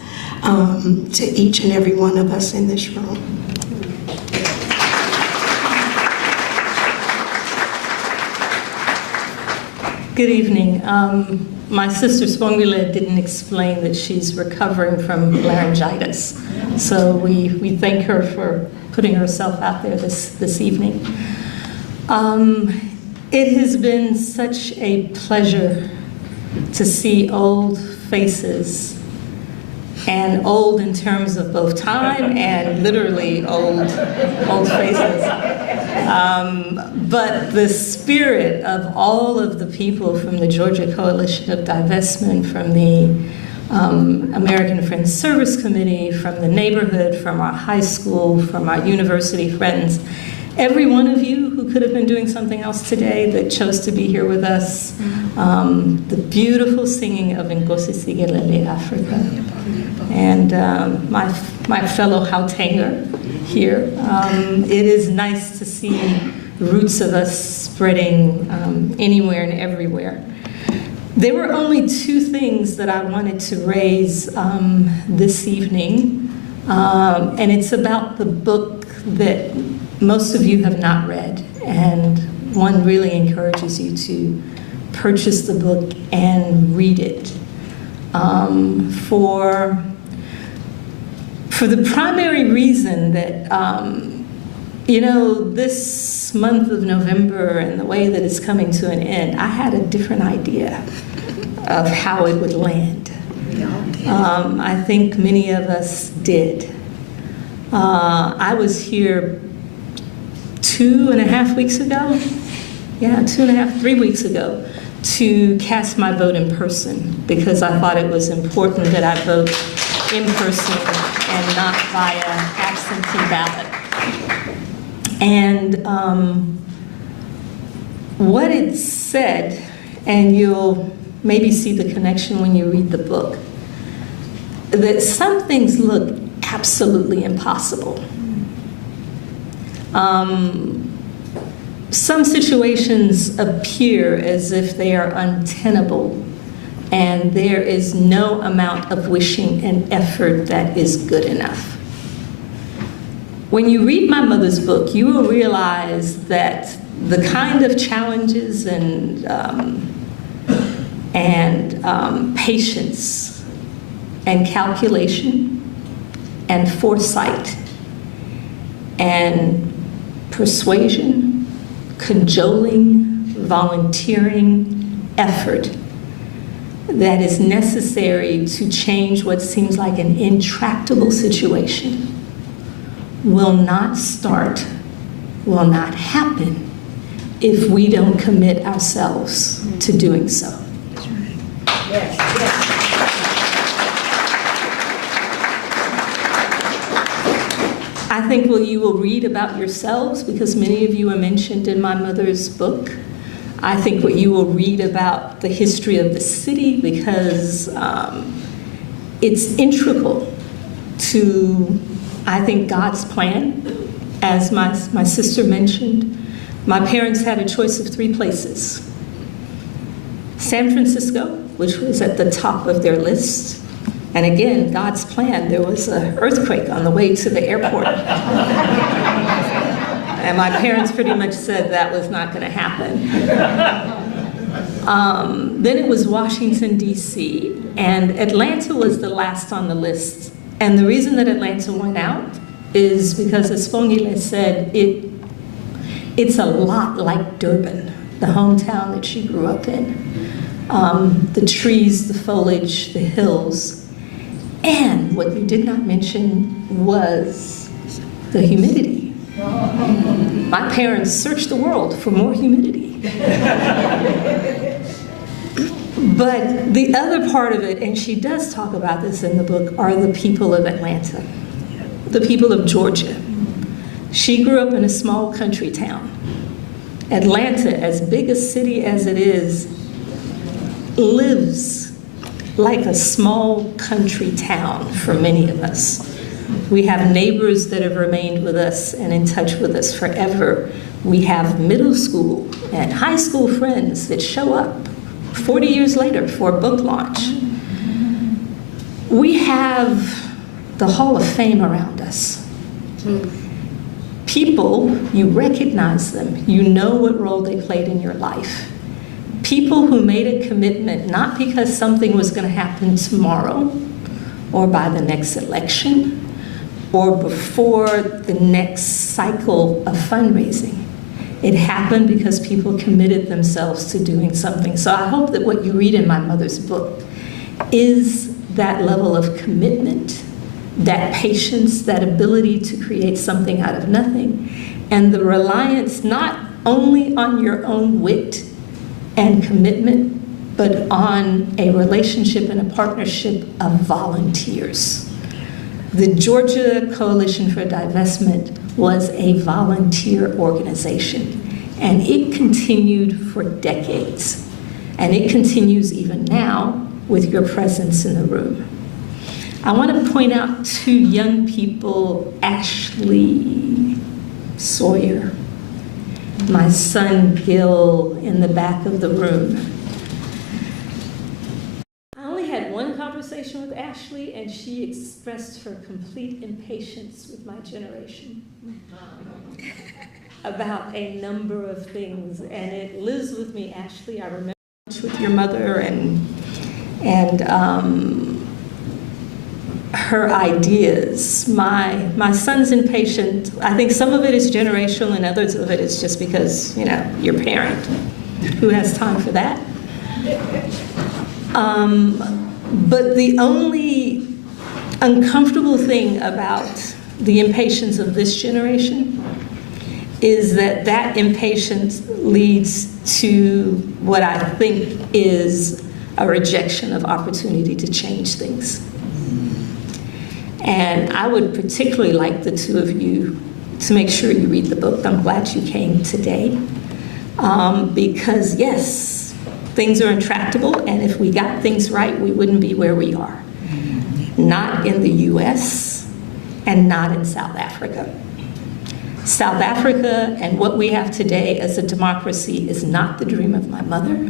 to each and every one of us in this room. Good evening. My sister Spongile didn't explain that she's recovering from laryngitis. So we thank her for putting herself out there this evening. It has been such a pleasure to see old faces, and old in terms of both time and literally old faces. But the spirit of all of the people from the Georgia Coalition of Divestment, from the American Friends Service Committee, from the neighborhood, from our high school, from our university friends, every one of you who could have been doing something else today that chose to be here with us, the beautiful singing of Ngozi Sigelele Africa, and my fellow Gautanger here. It is nice to see roots of us spreading anywhere and everywhere. There were only two things that I wanted to raise this evening, and it's about the book that most of you have not read, and one really encourages you to purchase the book and read it. For the primary reason that, this month of November and the way that it's coming to an end, I had a different idea of how it would land. I think many of us did. I was here 2.5 weeks ago, 3 weeks ago, to cast my vote in person, because I thought it was important that I vote in person and not via absentee ballot. And what it said, and you'll maybe see the connection when you read the book, that some things look absolutely impossible. Some situations appear as if they are untenable, and there is no amount of wishing and effort that is good enough. When you read my mother's book, you will realize that the kind of challenges and patience and calculation and foresight and persuasion, cajoling, volunteering, effort that is necessary to change what seems like an intractable situation will not start, will not happen if we don't commit ourselves to doing so. That's right. Yes, yes. I think you will read about yourselves, because many of you are mentioned in my mother's book. I think what you will read about the history of the city, because it's integral to, I think, God's plan. As my sister mentioned, my parents had a choice of 3 places. San Francisco, which was at the top of their list. And again, God's plan, there was an earthquake on the way to the airport. And my parents pretty much said that was not going to happen. Then it was Washington, D.C., and Atlanta was the last on the list. And the reason that Atlanta went out is because, as Spongile said, it's a lot like Durban, the hometown that she grew up in. The trees, the foliage, the hills. And what you did not mention was the humidity. My parents searched the world for more humidity. But the other part of it, and she does talk about this in the book, are the people of Atlanta, the people of Georgia. She grew up in a small country town. Atlanta, as big a city as it is, lives like a small country town for many of us. We have neighbors that have remained with us and in touch with us forever. We have middle school and high school friends that show up 40 years later for a book launch. We have the Hall of Fame around us. People, you recognize them, you know what role they played in your life. people who made a commitment not because something was going to happen tomorrow or by the next election or before the next cycle of fundraising. It happened because people committed themselves to doing something. So I hope that what you read in my mother's book is that level of commitment, that patience, that ability to create something out of nothing, and the reliance not only on your own wit and commitment, but on a relationship and a partnership of volunteers. The Georgia Coalition for Divestment was a volunteer organization, and it continued for decades, and it continues even now with your presence in the room. I want to point out two young people, Ashley Sawyer, my son Gil in the back of the room. I only had one conversation with Ashley, and she expressed her complete impatience with my generation about a number of things, and it lives with me, Ashley. I remember with your mother and her ideas. My son's impatient. I think some of it is generational and others of it is just because, you know, your parent. Who has time for that? But the only uncomfortable thing about the impatience of this generation is that that impatience leads to what I think is a rejection of opportunity to change things. And I would particularly like the two of you to make sure you read the book. I'm glad you came today. Because yes, things are intractable, and if we got things right, we wouldn't be where we are. Not in the US and not in South Africa. South Africa and what we have today as a democracy is not the dream of my mother.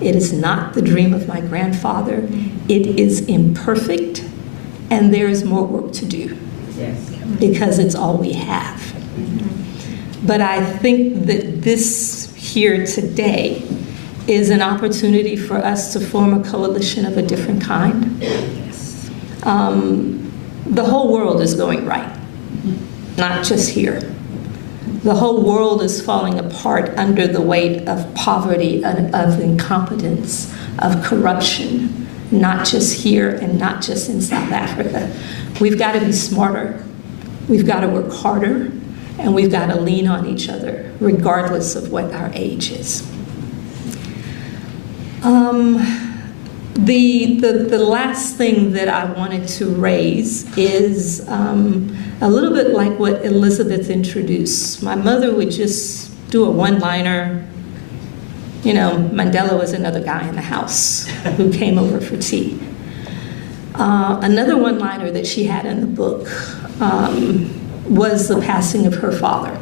It is not the dream of my grandfather. It is imperfect, and there is more work to do because it's all we have. But I think that this here today is an opportunity for us to form a coalition of a different kind. The whole world is going right, not just here. The whole world is falling apart under the weight of poverty, of incompetence, of corruption, not just here and not just in South Africa. We've got to be smarter, we've got to work harder, and we've got to lean on each other, regardless of what our age is. The last thing that I wanted to raise is a little bit like what Elizabeth introduced. My mother would just do a one-liner, you know, Mandela was another guy in the house who came over for tea. Another one-liner that she had in the book was the passing of her father,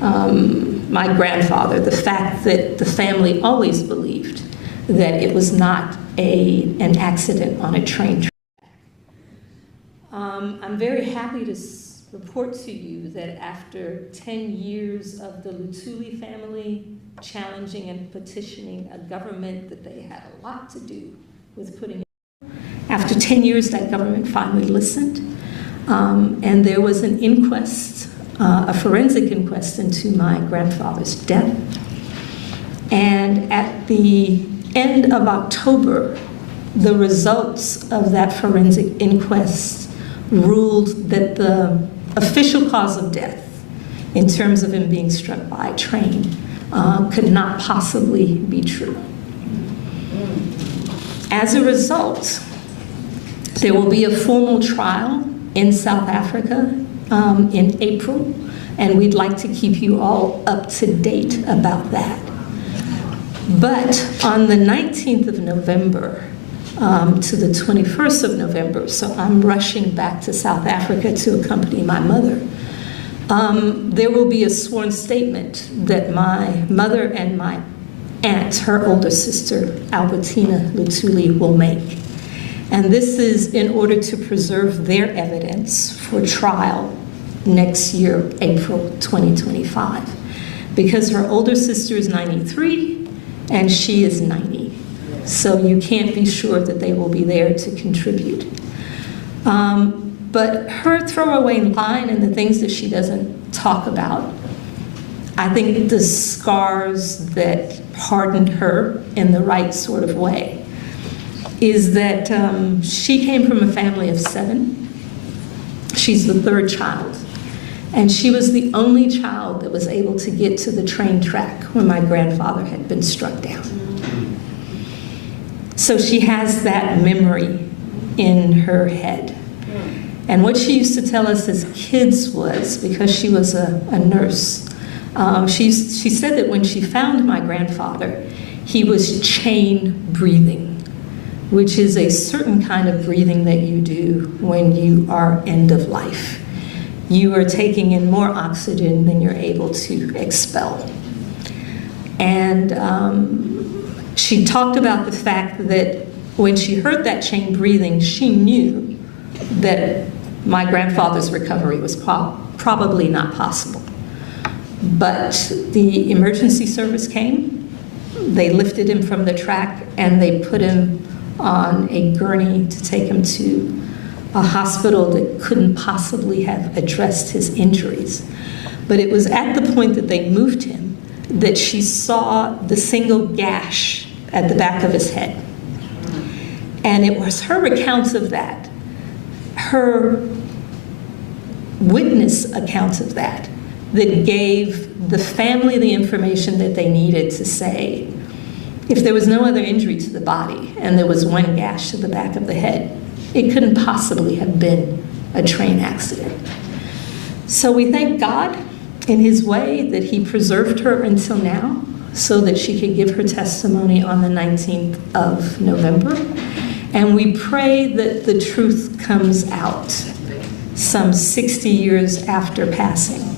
my grandfather, the fact that the family always believed that it was not an accident on a train track. I'm very happy to report to you that after 10 years of the Luthuli family challenging and petitioning a government that they had a lot to do with putting in, after 10 years that government finally listened, and there was an inquest, a forensic inquest into my grandfather's death. And at the end of October, the results of that forensic inquest ruled that the official cause of death, in terms of him being struck by a train, could not possibly be true. As a result, there will be a formal trial in South Africa in April, and we'd like to keep you all up to date about that. But on the 19th of November to the 21st of November, so I'm rushing back to South Africa to accompany my mother, there will be a sworn statement that my mother and my aunt, her older sister, Albertina Luthuli, will make. And this is in order to preserve their evidence for trial next year, April 2025. Because her older sister is 93, and she is 90. So you can't be sure that they will be there to contribute. But her throwaway line and the things that she doesn't talk about, I think the scars that hardened her in the right sort of way, is that she came from a family of 7. She's the 3rd child. And she was the only child that was able to get to the train track when my grandfather had been struck down. So she has that memory in her head. And what she used to tell us as kids was, because she was a nurse, she said that when she found my grandfather, he was chain breathing, which is a certain kind of breathing that you do when you are end of life. You are taking in more oxygen than you're able to expel. And she talked about the fact that when she heard that chain breathing, she knew that my grandfather's recovery was probably not possible. But the emergency service came, they lifted him from the track, and they put him on a gurney to take him to a hospital that couldn't possibly have addressed his injuries. But it was at the point that they moved him that she saw the single gash at the back of his head. And it was her accounts of that, her witness accounts of that, that gave the family the information that they needed to say, if there was no other injury to the body and there was one gash to the back of the head, it couldn't possibly have been a train accident. So we thank God in his way that he preserved her until now so that she could give her testimony on the 19th of November. And we pray that the truth comes out some 60 years after passing.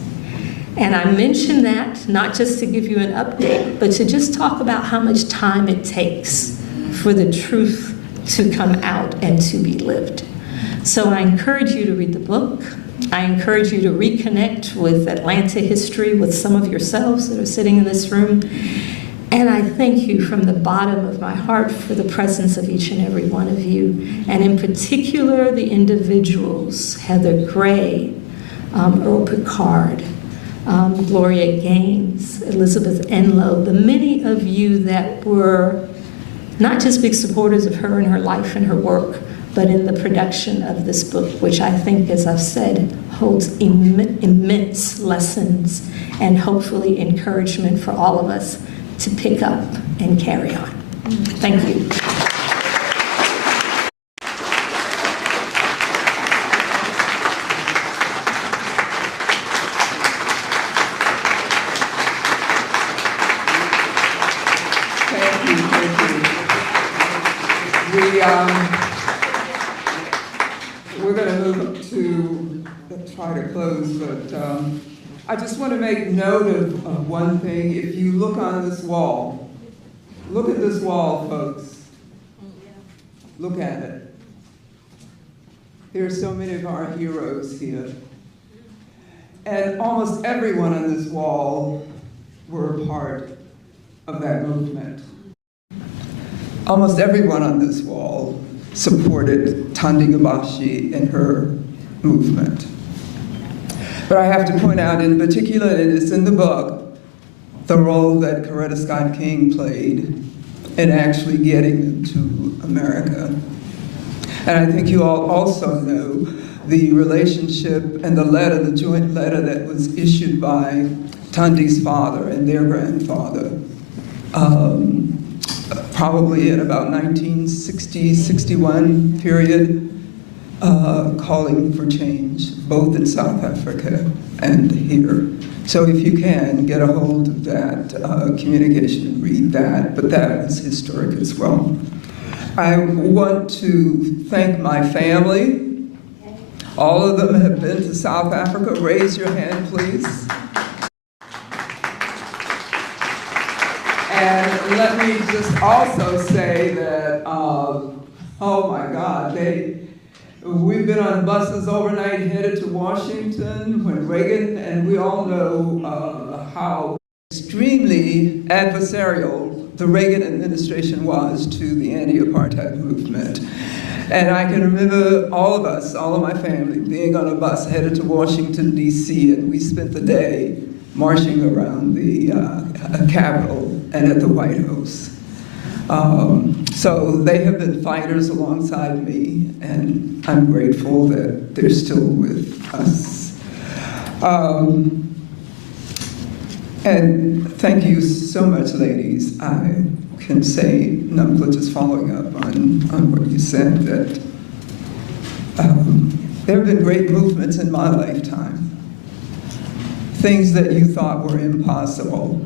And I mention that not just to give you an update, but to just talk about how much time it takes for the truth to come out and to be lived. So I encourage you to read the book. I encourage you to reconnect with Atlanta history with some of yourselves that are sitting in this room. And I thank you from the bottom of my heart for the presence of each and every one of you, and in particular the individuals, Heather Gray, Earl Picard, Gloria Gaines, Elizabeth Enlow, the many of you that were not just big supporters of her and her life and her work, but in the production of this book, which I think, as I've said, holds immense lessons and hopefully encouragement for all of us to pick up and carry on. Thank you. We're going to move to try to close, but I just want to make note of one thing. If you look on this wall, look at this wall, folks. Look at it. There are so many of our heroes here. And almost everyone on this wall were a part of that movement. Almost everyone on this wall supported Thandi Geabashe in her movement. But I have to point out in particular, and it's in the book, the role that Coretta Scott King played in actually getting them to America. And I think you all also know the relationship and the letter, the joint letter that was issued by Thandi's father and their grandfather, probably in about 1960-61 period, calling for change, both in South Africa and here. So if you can, get a hold of that communication and read that, but that is historic as well. I want to thank my family. All of them have been to South Africa. Raise your hand, please. And let me just also say that, oh my God, we've been on buses overnight headed to Washington when Reagan, and we all know how extremely adversarial the Reagan administration was to the anti-apartheid movement. And I can remember all of us, all of my family, being on a bus headed to Washington, D.C., and we spent the day marching around the Capitol and at the White House. So they have been fighters alongside me, and I'm grateful that they're still with us. And thank you so much, ladies. I can say, Namkla, just following up on what you said, that there have been great movements in my lifetime. Things that you thought were impossible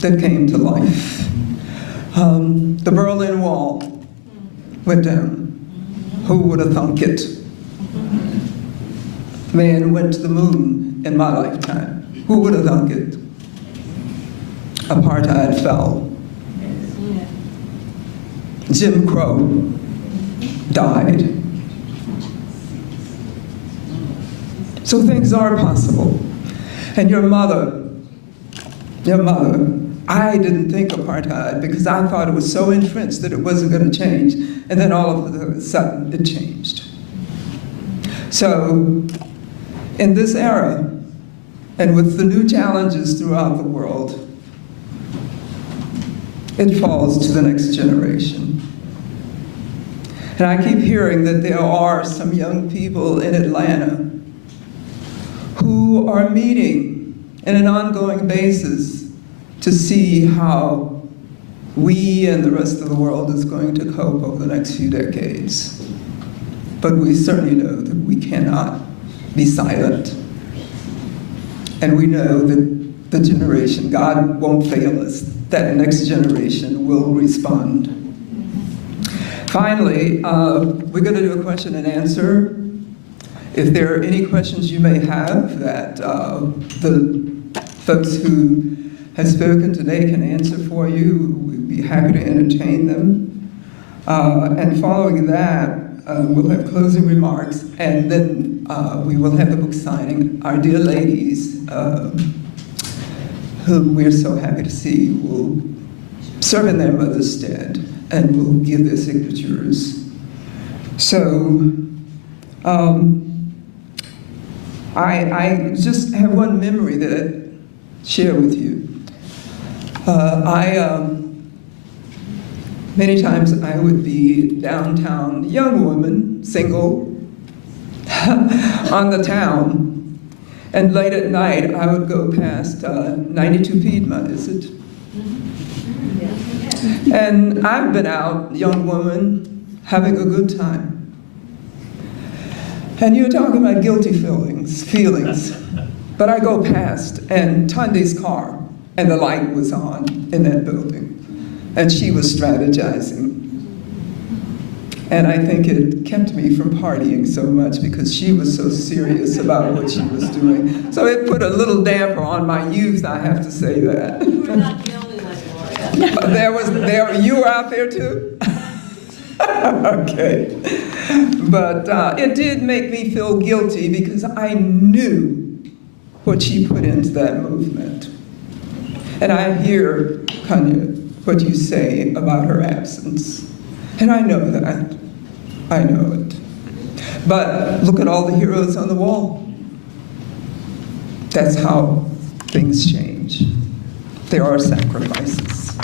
that came to life. The Berlin Wall went down. Who would have thunk it? Man went to the moon in my lifetime. Who would have thunk it? Apartheid fell. Jim Crow died. So things are possible. And your mother, I didn't think apartheid because I thought it was so entrenched that it wasn't going to change. And then all of a sudden, it changed. So in this era, and with the new challenges throughout the world, it falls to the next generation. And I keep hearing that there are some young people in Atlanta who are meeting on an ongoing basis to see how we and the rest of the world is going to cope over the next few decades. But we certainly know that we cannot be silent. And we know that the generation, God won't fail us, that next generation will respond. Finally, we're going to do a question and answer. If there are any questions you may have that the folks who have spoken today can answer for you, we'd be happy to entertain them. And following that, we'll have closing remarks, and then we will have the book signing. Our dear ladies, whom we're so happy to see, will serve in their mother's stead and will give their signatures. So I just have one memory that I'd share with you. Many times I would be downtown, young woman, single, on the town, and late at night I would go past 92 Piedmont, is it? And I've been out, young woman, having a good time. And you're talking about guilty feelings, but I go past, and Thandi's car, and the light was on in that building. And she was strategizing. And I think it kept me from partying so much because she was so serious about what she was doing. So it put a little damper on my youth, I have to say that. You were not the only one. You were out there too? Okay. But it did make me feel guilty because I knew what she put into that movement. And I hear, Kanya, what you say about her absence. And I know that. I know it. But look at all the heroes on the wall. That's how things change. There are sacrifices.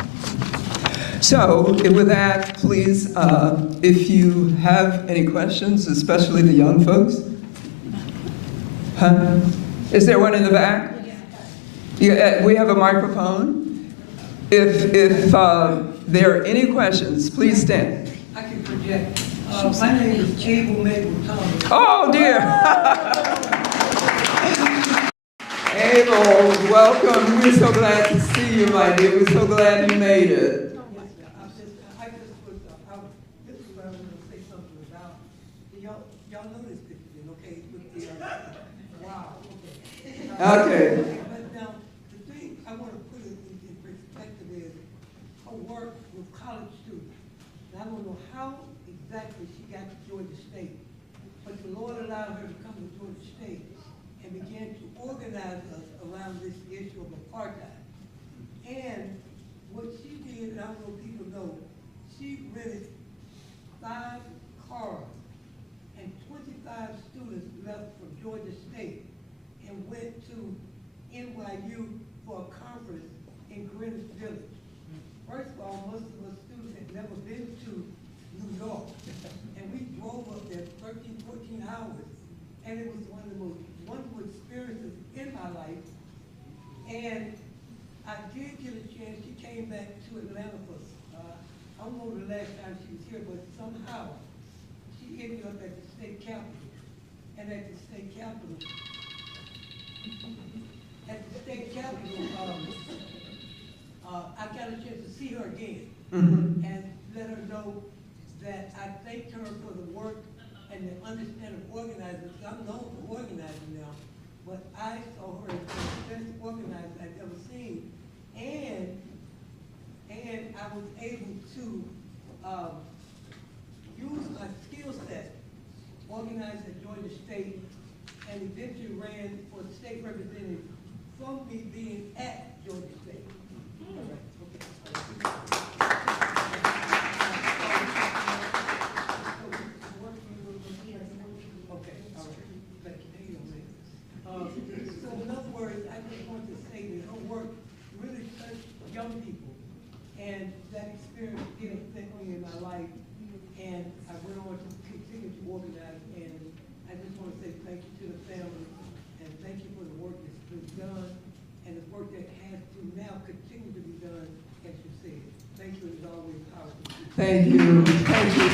So with that, please, if you have any questions, especially the young folks. Huh? Is there one in the back? Yeah, we have a microphone. If there are any questions, please stand. I can project. My name is Abel Mabel Thomas. Oh, dear. Abel, welcome. We're so glad to see you, my dear. We're so glad you made it. This is what I was going to say something about. Y'all know this picture, okay? With the, wow, okay. Okay. But now, the thing I want to put it in perspective is her work with college students. And I don't know how exactly she got to Georgia State, but the Lord allowed her to come to Georgia State and and began to organize us around this issue of apartheid. And what she did, and I don't know if people know, she rented 5 cars, and 25 students left from Georgia State and went to NYU for a conference in Greenwich Village. First of all, most of us students had never been to New York, and we drove up there 13, 14 hours, and it was one of the most wonderful experiences in my life. And I did get a chance. She came back to Atlanta for, I don't know the last time she was here, but somehow she ended up at the state capitol. And at the state capitol, I got a chance to see her again and let her know that I thanked her for the work and the understanding of organizing. Because I'm known for organizing now, but I saw her as the best organizer I've ever seen. And I was able to use my skill set, organized at Georgia State, and eventually ran for the state representative from me being at Georgia State. All right, okay. Okay, all right. Thank you. So in other words, I just want to say that her work really touched young people, and that experience did affect me in my life, and I went on to continue to organize, and I just want to say thank you to the family, and thank you for the work that's been done, and the work that has to now continue to be done, as you said. Thank you, as always, powerful. Thank you. Thank you.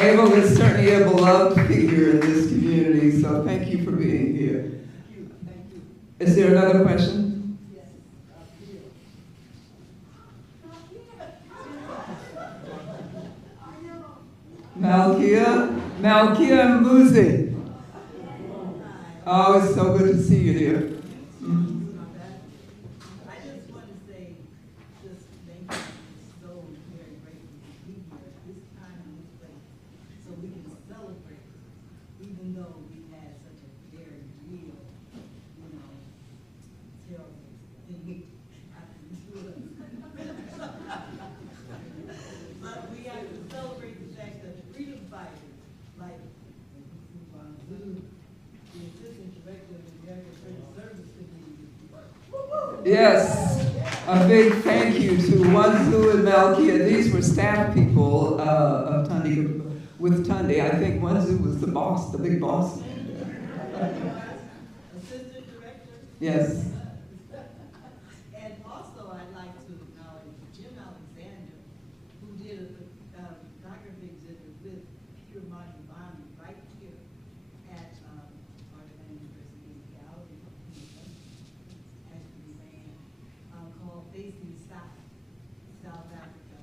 Abel is certainly a beloved figure in this community, so thank you for being here. Thank you. Thank you. Is there another question? Yes. Malkia Mbuzi. Oh, it's so good to see you, dear. I just want to say, just thank you. So very grateful to be here at this time and this place, so we can celebrate, even though we had such a very real, terrible thing after this was. But we have to celebrate the fact that freedom fighters like Wanzu, the assistant director of the American Friends Service Committee. Yes, a big thank you to Wanzu and Malkia. These were staff people of Thandi, with Thandi. I think Wanzu was the boss, the big boss. Assistant director. Yes. And also, I'd like to acknowledge Jim Alexander, who did a photography exhibit with Peter Montalbano right here at Arthur University Gallery. Actually ran called Facing South, South Africa,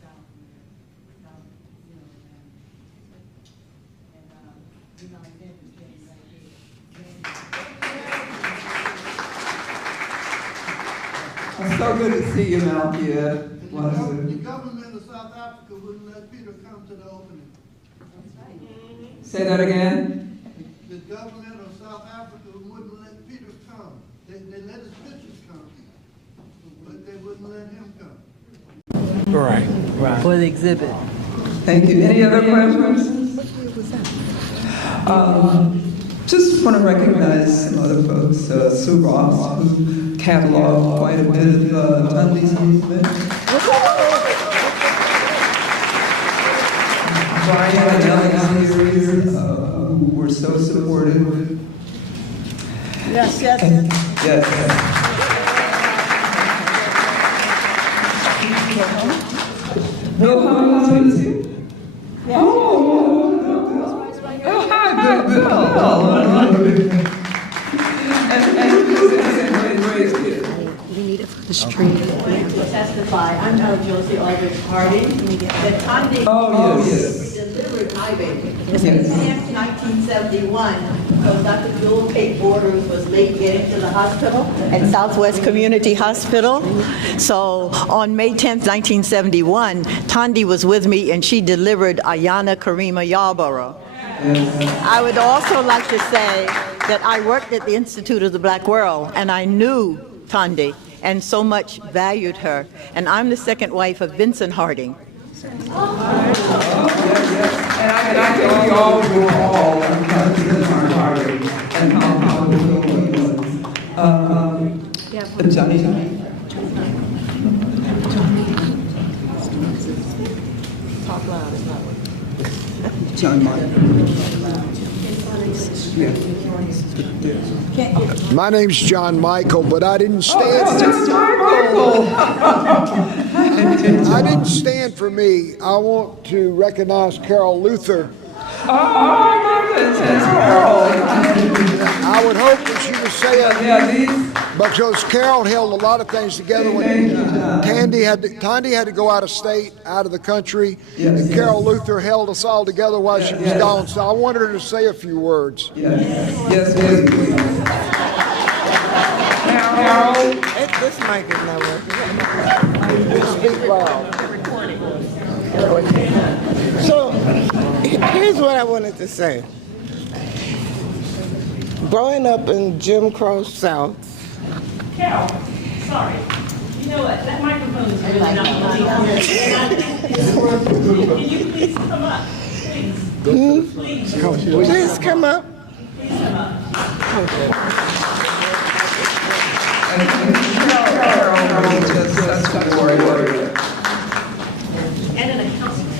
South America, South, and Jim Alexander came right here. It's so good to see you, Malkia. The government of South Africa wouldn't let Peter come to the opening. Say that again. The government of South Africa wouldn't let Peter come. They let his pictures come, but they wouldn't let him come. Right. For the exhibit. Thank you. Any other questions? Just want to recognize some other folks. Sue Ross, who cataloged quite a bit of Thandi's movement. Brian and Alex here, who were so supportive. Yes. Yes. Bill, how is you? Yeah. Oh, hi, Bill. And great kid. We need it for the street. To testify, I'm Josie Aldrich Harding. That Thandi delivered highway. In 1971, because Dr. Jewel Kate Borders was late getting to the hospital at Southwest Community Hospital. So on May 10th, 1971, Thandi was with me and she delivered Ayana Karima Yarborough. I would also like to say that I worked at the Institute of the Black World, and I knew Thandi and so much valued her. And I'm the second wife of Vincent Harding. And I think we all recall Vincent Harding and how powerful he was. Johnny. Talk loud, it's not working. John Martin. My name's John Michael, but I didn't stand. I didn't stand for me. I want to recognize Carol Luther. I would hope that she was saying, because Carol held a lot of things together when Thandi had to go out of state, out of the country, and Carol Luther held us all together while she was gone. So I wanted her to say a few words. Yes. Carol, this mic is not working. Speak loud. So, here's what I wanted to say. Growing up in Jim Crow South. Carol, sorry. You know what? That microphone is really not working. Can you please come up? Please. Please come up. Please come up. And an accountant.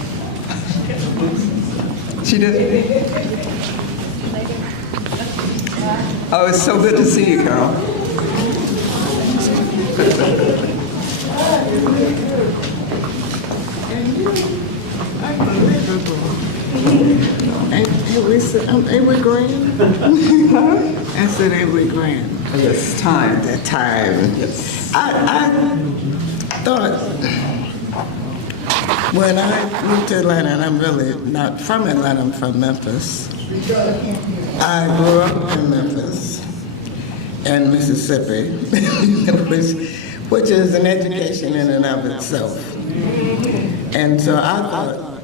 She did. Oh, it's so good to see you, Carol. Avery Grant? I said Avery Grant. Yes, time. The time. Yes. I thought when I moved to Atlanta, and I'm really not from Atlanta, I'm from Memphis. I grew up in Memphis and Mississippi, which is an education in and of itself. And so I thought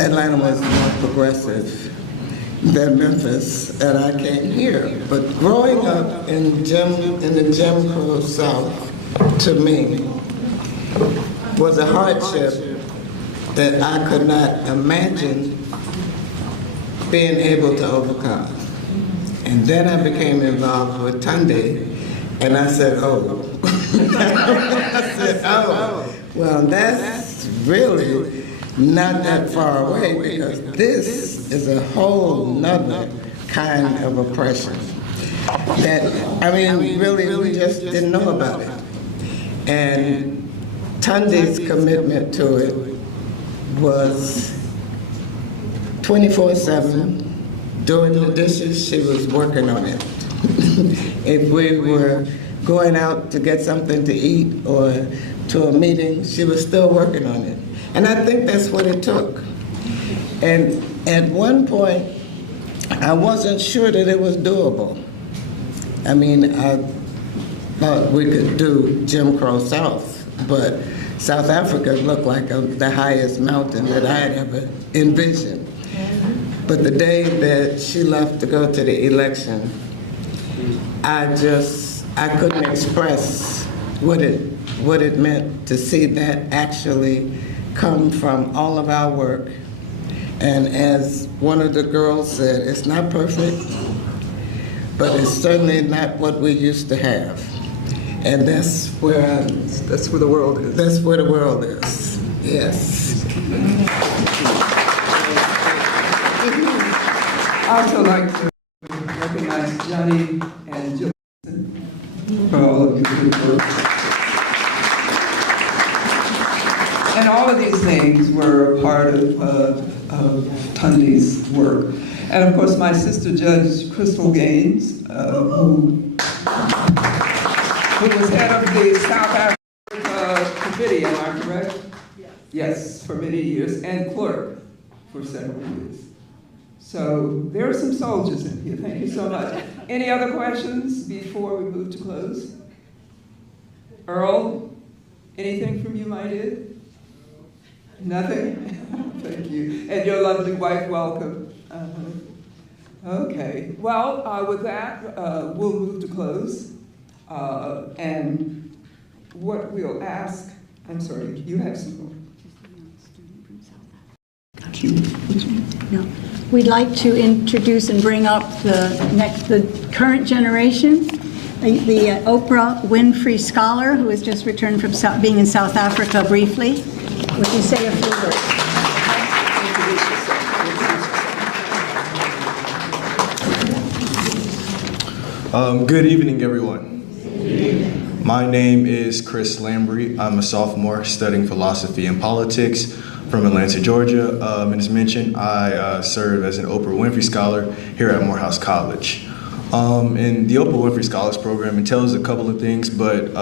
Atlanta was more progressive than Memphis, and I came here. But growing up in the Jim Crow South, to me, was a hardship that I could not imagine being able to overcome. And then I became involved with Thandi, and I said, oh. Well, that's really not that far away, because this is a whole nother kind of oppression that, I mean, really we just didn't know about it. And Thandi's commitment to it was 24/7. Doing the dishes, she was working on it. If we were going out to get something to eat or to a meeting, she was still working on it. And I think that's what it took. And at one point, I wasn't sure that it was doable. I mean, I thought we could do Jim Crow South, but South Africa looked like the highest mountain that I had ever envisioned. But the day that she left to go to the election, I couldn't express what it meant to see that actually come from all of our work. And as one of the girls said, it's not perfect, but it's certainly not what we used to have. And that's where the world is. That's where the world is. Yes. I'd also like to recognize Johnny and Jill for all of your good work. And all of these names were a part of Thandi's work. And of course, my sister Judge Crystal Gaines, who was head of the South Africa Committee, am I correct? Yes, for many years, and clerk for several years. So there are some soldiers in here. Thank you so much. Any other questions before we move to close? Earl, anything from you, my dear? Nothing? Thank you. And your lovely wife, welcome. Okay, well, with that, we'll move to close. And what we'll ask, I'm sorry, you have some more. No. We'd like to introduce and bring up the current generation, the Oprah Winfrey Scholar, who has just returned from being in South Africa briefly. Would you say a few words? Good evening, everyone. My name is Chris Lambry. I'm a sophomore studying philosophy and politics from Atlanta, Georgia. And as mentioned, I serve as an Oprah Winfrey Scholar here at Morehouse College. And the Oprah Winfrey Scholars Program entails a couple of things, but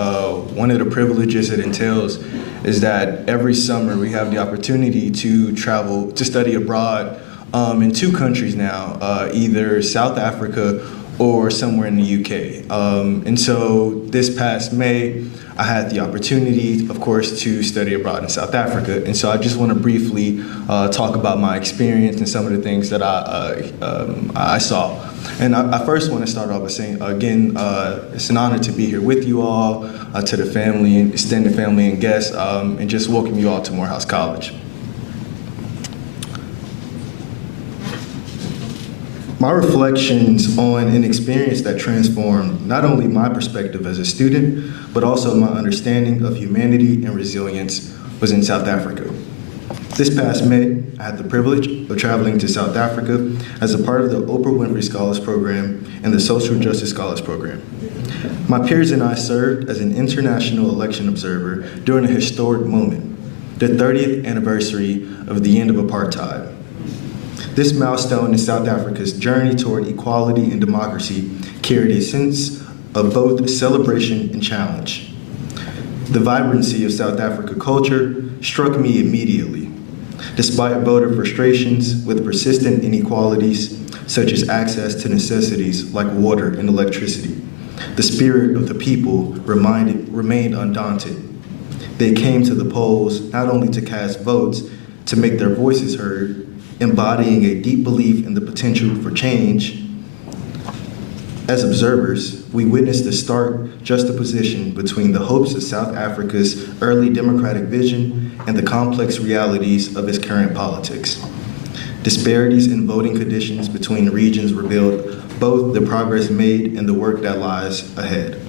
one of the privileges it entails is that every summer we have the opportunity to travel, to study abroad in 2 countries now, either South Africa or somewhere in the UK. And so this past May, I had the opportunity, of course, to study abroad in South Africa. And so I just want to briefly talk about my experience and some of the things that I saw. And I first want to start off by saying, again, it's an honor to be here with you all, to the family, extended family and guests, and just welcome you all to Morehouse College. My reflections on an experience that transformed not only my perspective as a student, but also my understanding of humanity and resilience was in South Africa. This past May, I had the privilege of traveling to South Africa as a part of the Oprah Winfrey Scholars Program and the Social Justice Scholars Program. My peers and I served as an international election observer during a historic moment, the 30th anniversary of the end of apartheid. This milestone in South Africa's journey toward equality and democracy carried a sense of both celebration and challenge. The vibrancy of South Africa culture struck me immediately. Despite voter frustrations with persistent inequalities, such as access to necessities like water and electricity, the spirit of the people remained undaunted. They came to the polls not only to cast votes, to make their voices heard, embodying a deep belief in the potential for change. As observers, we witnessed the stark juxtaposition between the hopes of South Africa's early democratic vision and the complex realities of its current politics. Disparities in voting conditions between regions revealed both the progress made and the work that lies ahead.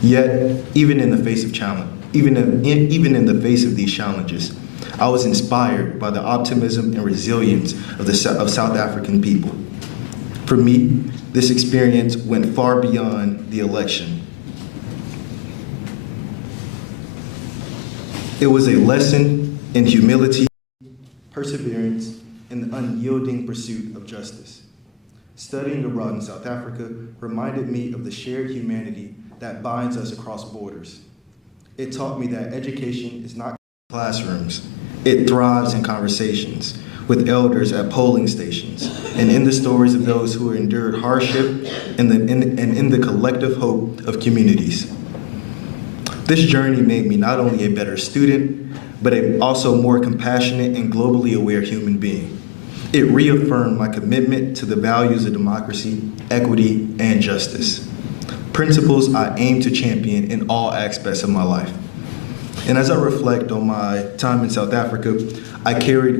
Yet, even in the face of these challenges, I was inspired by the optimism and resilience of South African people. For me, this experience went far beyond the election. It was a lesson in humility, perseverance, and the unyielding pursuit of justice. Studying abroad in South Africa reminded me of the shared humanity that binds us across borders. It taught me that education is not classrooms. It thrives in conversations with elders at polling stations and in the stories of those who endured hardship and in the collective hope of communities. This journey made me not only a better student, but also a more compassionate and globally aware human being. It reaffirmed my commitment to the values of democracy, equity, and justice, principles I aim to champion in all aspects of my life. And as I reflect on my time in South Africa, I carried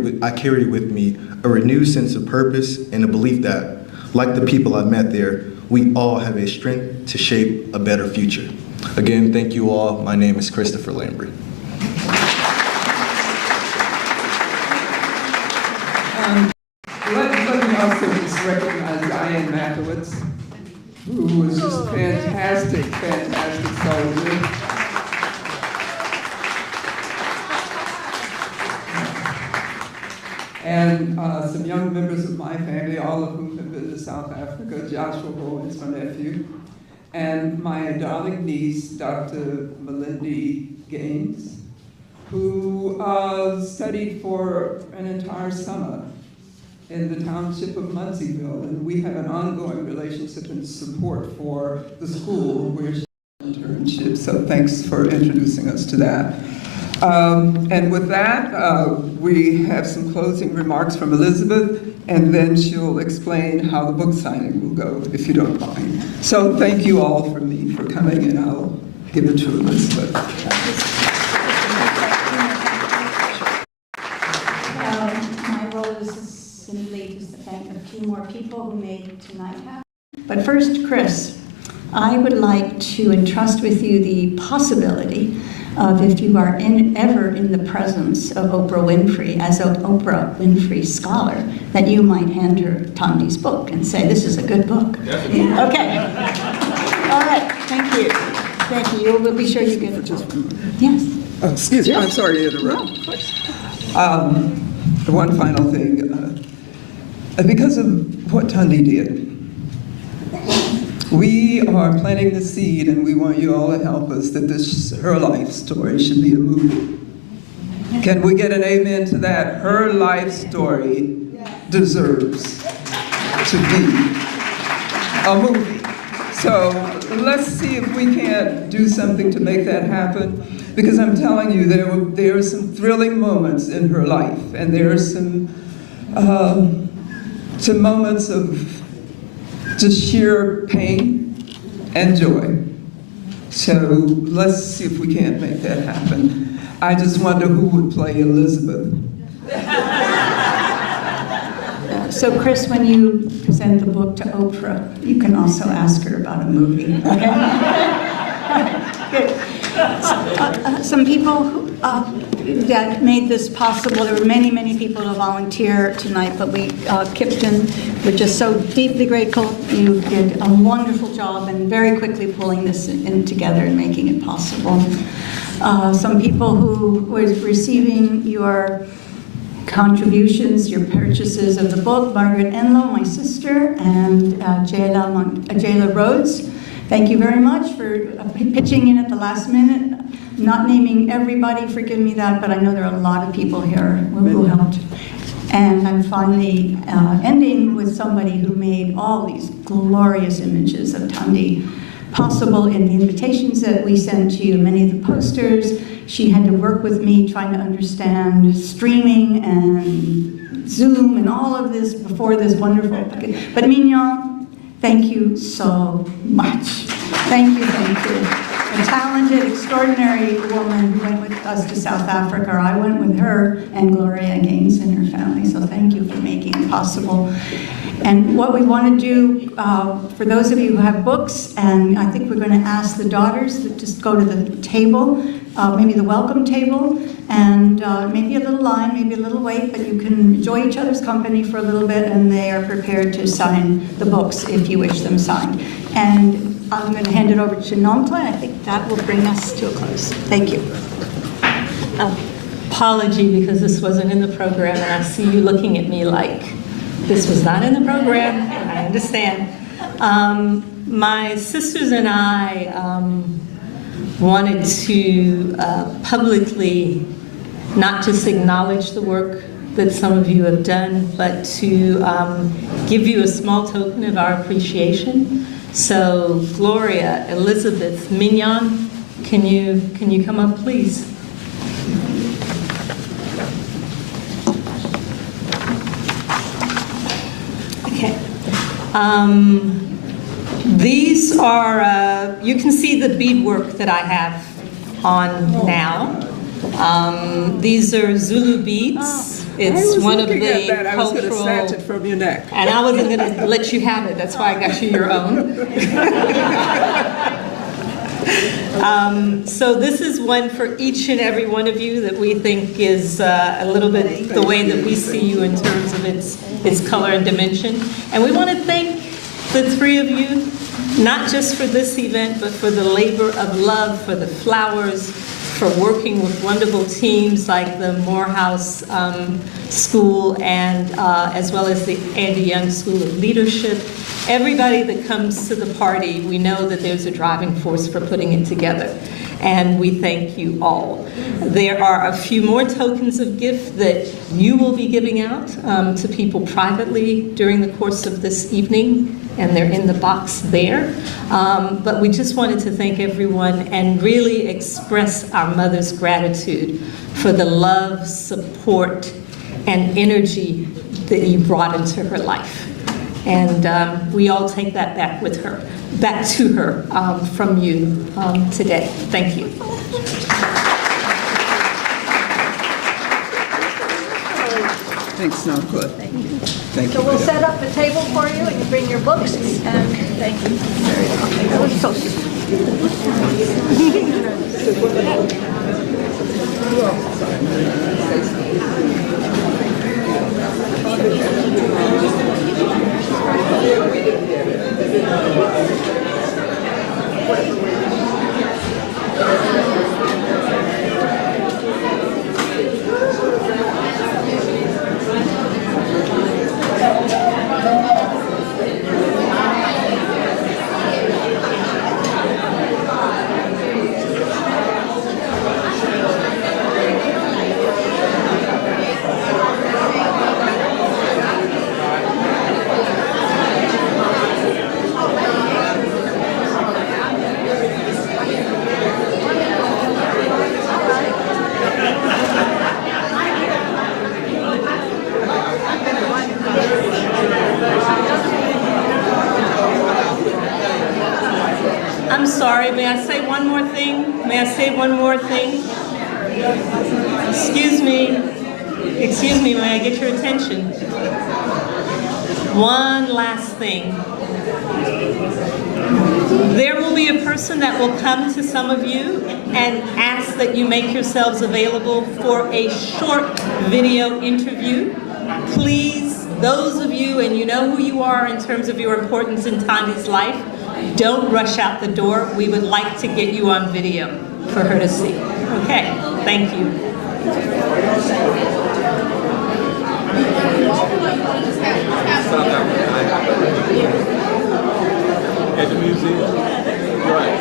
with me a renewed sense of purpose and a belief that, like the people I met there, we all have a strength to shape a better future. Again, thank you all. My name is Christopher Lambry. Let me also just recognize Diane Matowitz, who was just fantastic soldier. And some young members of my family, all of whom have been to South Africa. Joshua Bowens, my nephew, and my darling niece, Dr. Melindy Gaines, who studied for an entire summer in the township of Munseyville, and we have an ongoing relationship and support for the school where she did internship. So thanks for introducing us to that. And with that, we have some closing remarks from Elizabeth, and then she'll explain how the book signing will go, if you don't mind. So thank you all for coming, and I'll give it to Elizabeth. My role is simply just to thank a few more people who made tonight happen. But first, Chris, I would like to entrust with you the possibility of, if you are ever in the presence of Oprah Winfrey as an Oprah Winfrey scholar, that you might hand her Thandi's book and say, this is a good book. Definitely. Okay. All right. Thank you. Thank you. We'll be sure you get it. Yes. Oh, excuse me. I'm sorry to interrupt. No, of course. One final thing. Because of what Thandi did, we are planting the seed, and we want you all to help us, that her life story should be a movie. Can we get an amen to that? Her life story deserves to be a movie. So let's see if we can't do something to make that happen, because I'm telling you, there are some thrilling moments in her life, and there are some moments of just sheer pain and joy. So let's see if we can't make that happen. I just wonder who would play Elizabeth. So Chris, when you present the book to Oprah, you can also ask her about a movie, okay? Good. Some people that made this possible, there were many, many people to volunteer tonight, but Kipton, we're just so deeply grateful. You did a wonderful job and very quickly pulling this in together and making it possible. Some people who were receiving your contributions, your purchases of the book, Margaret Enlow, my sister, and Jayla Rhodes. Thank you very much for pitching in at the last minute. Not naming everybody, forgive me that, but I know there are a lot of people here who helped. And I'm finally ending with somebody who made all these glorious images of Thandi possible in the invitations that we sent to you, many of the posters. She had to work with me trying to understand streaming and Zoom and all of this before this wonderful. But Mignon, thank you so much. Thank you, thank you. A talented, extraordinary woman who went with us to South Africa. I went with her and Gloria Gaines and her family, so thank you for making it possible. And what we want to do, for those of you who have books, and I think we're going to ask the daughters to just go to the table, maybe the welcome table, and maybe a little line, maybe a little wait, but you can enjoy each other's company for a little bit, and they are prepared to sign the books if you wish them signed. And I'm going to hand it over to Namta. I think that will bring us to a close. Thank you. Apology, because this wasn't in the program, and I see you looking at me like this was not in the program. I understand. My sisters and I wanted to publicly not just acknowledge the work that some of you have done, but to give you a small token of our appreciation. So Gloria, Elizabeth, Mignon, can you come up, please? Okay. These are, you can see the beadwork that I have on now. These are Zulu beads. It's one of the cultural. I was going to snatch it from your neck. And I wasn't going to let you have it. That's why I got you your own. So this is one for each and every one of you that we think is a little bit the way that we see you in terms of its color and dimension. And we want to thank the three of you, not just for this event, but for the labor of love, for the flowers, for working with wonderful teams like the Morehouse School and as well as the Andy Young School of Leadership. Everybody that comes to the party, we know that there's a driving force for putting it together. And we thank you all. There are a few more tokens of gift that you will be giving out to people privately during the course of this evening, and they're in the box there. But we just wanted to thank everyone and really express our mother's gratitude for the love, support, and energy that you brought into her life. And we all take that back to her from you today. Thank you. Thanks, no good. Thank So you. we'll set up the table for you, and you bring your books, and thank you. That was so I'm sorry, may I say one more thing? May I say one more thing? Excuse me, may I get your attention? One last thing. There will be a person that will come to some of you and ask that you make yourselves available for a short video interview. Please, those of you, and you know who you are in terms of your importance in Thandi's life, don't rush out the door. We would like to get you on video for her to see. Okay, thank you. At the museum? Right.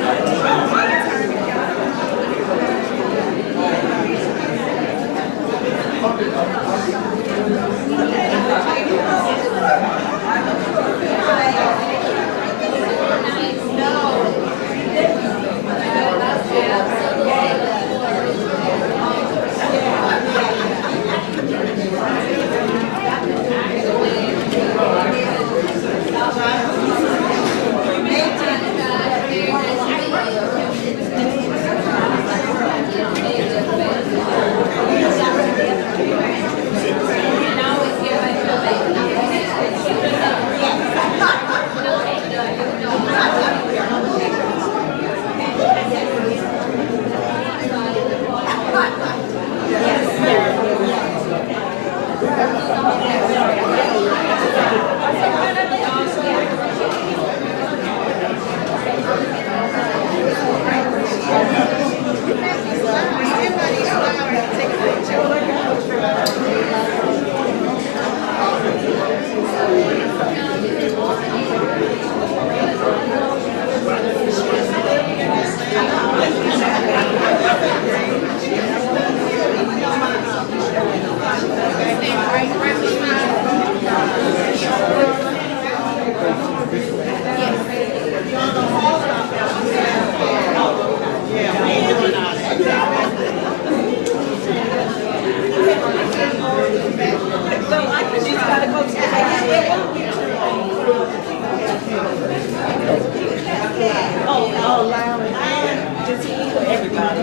Everybody.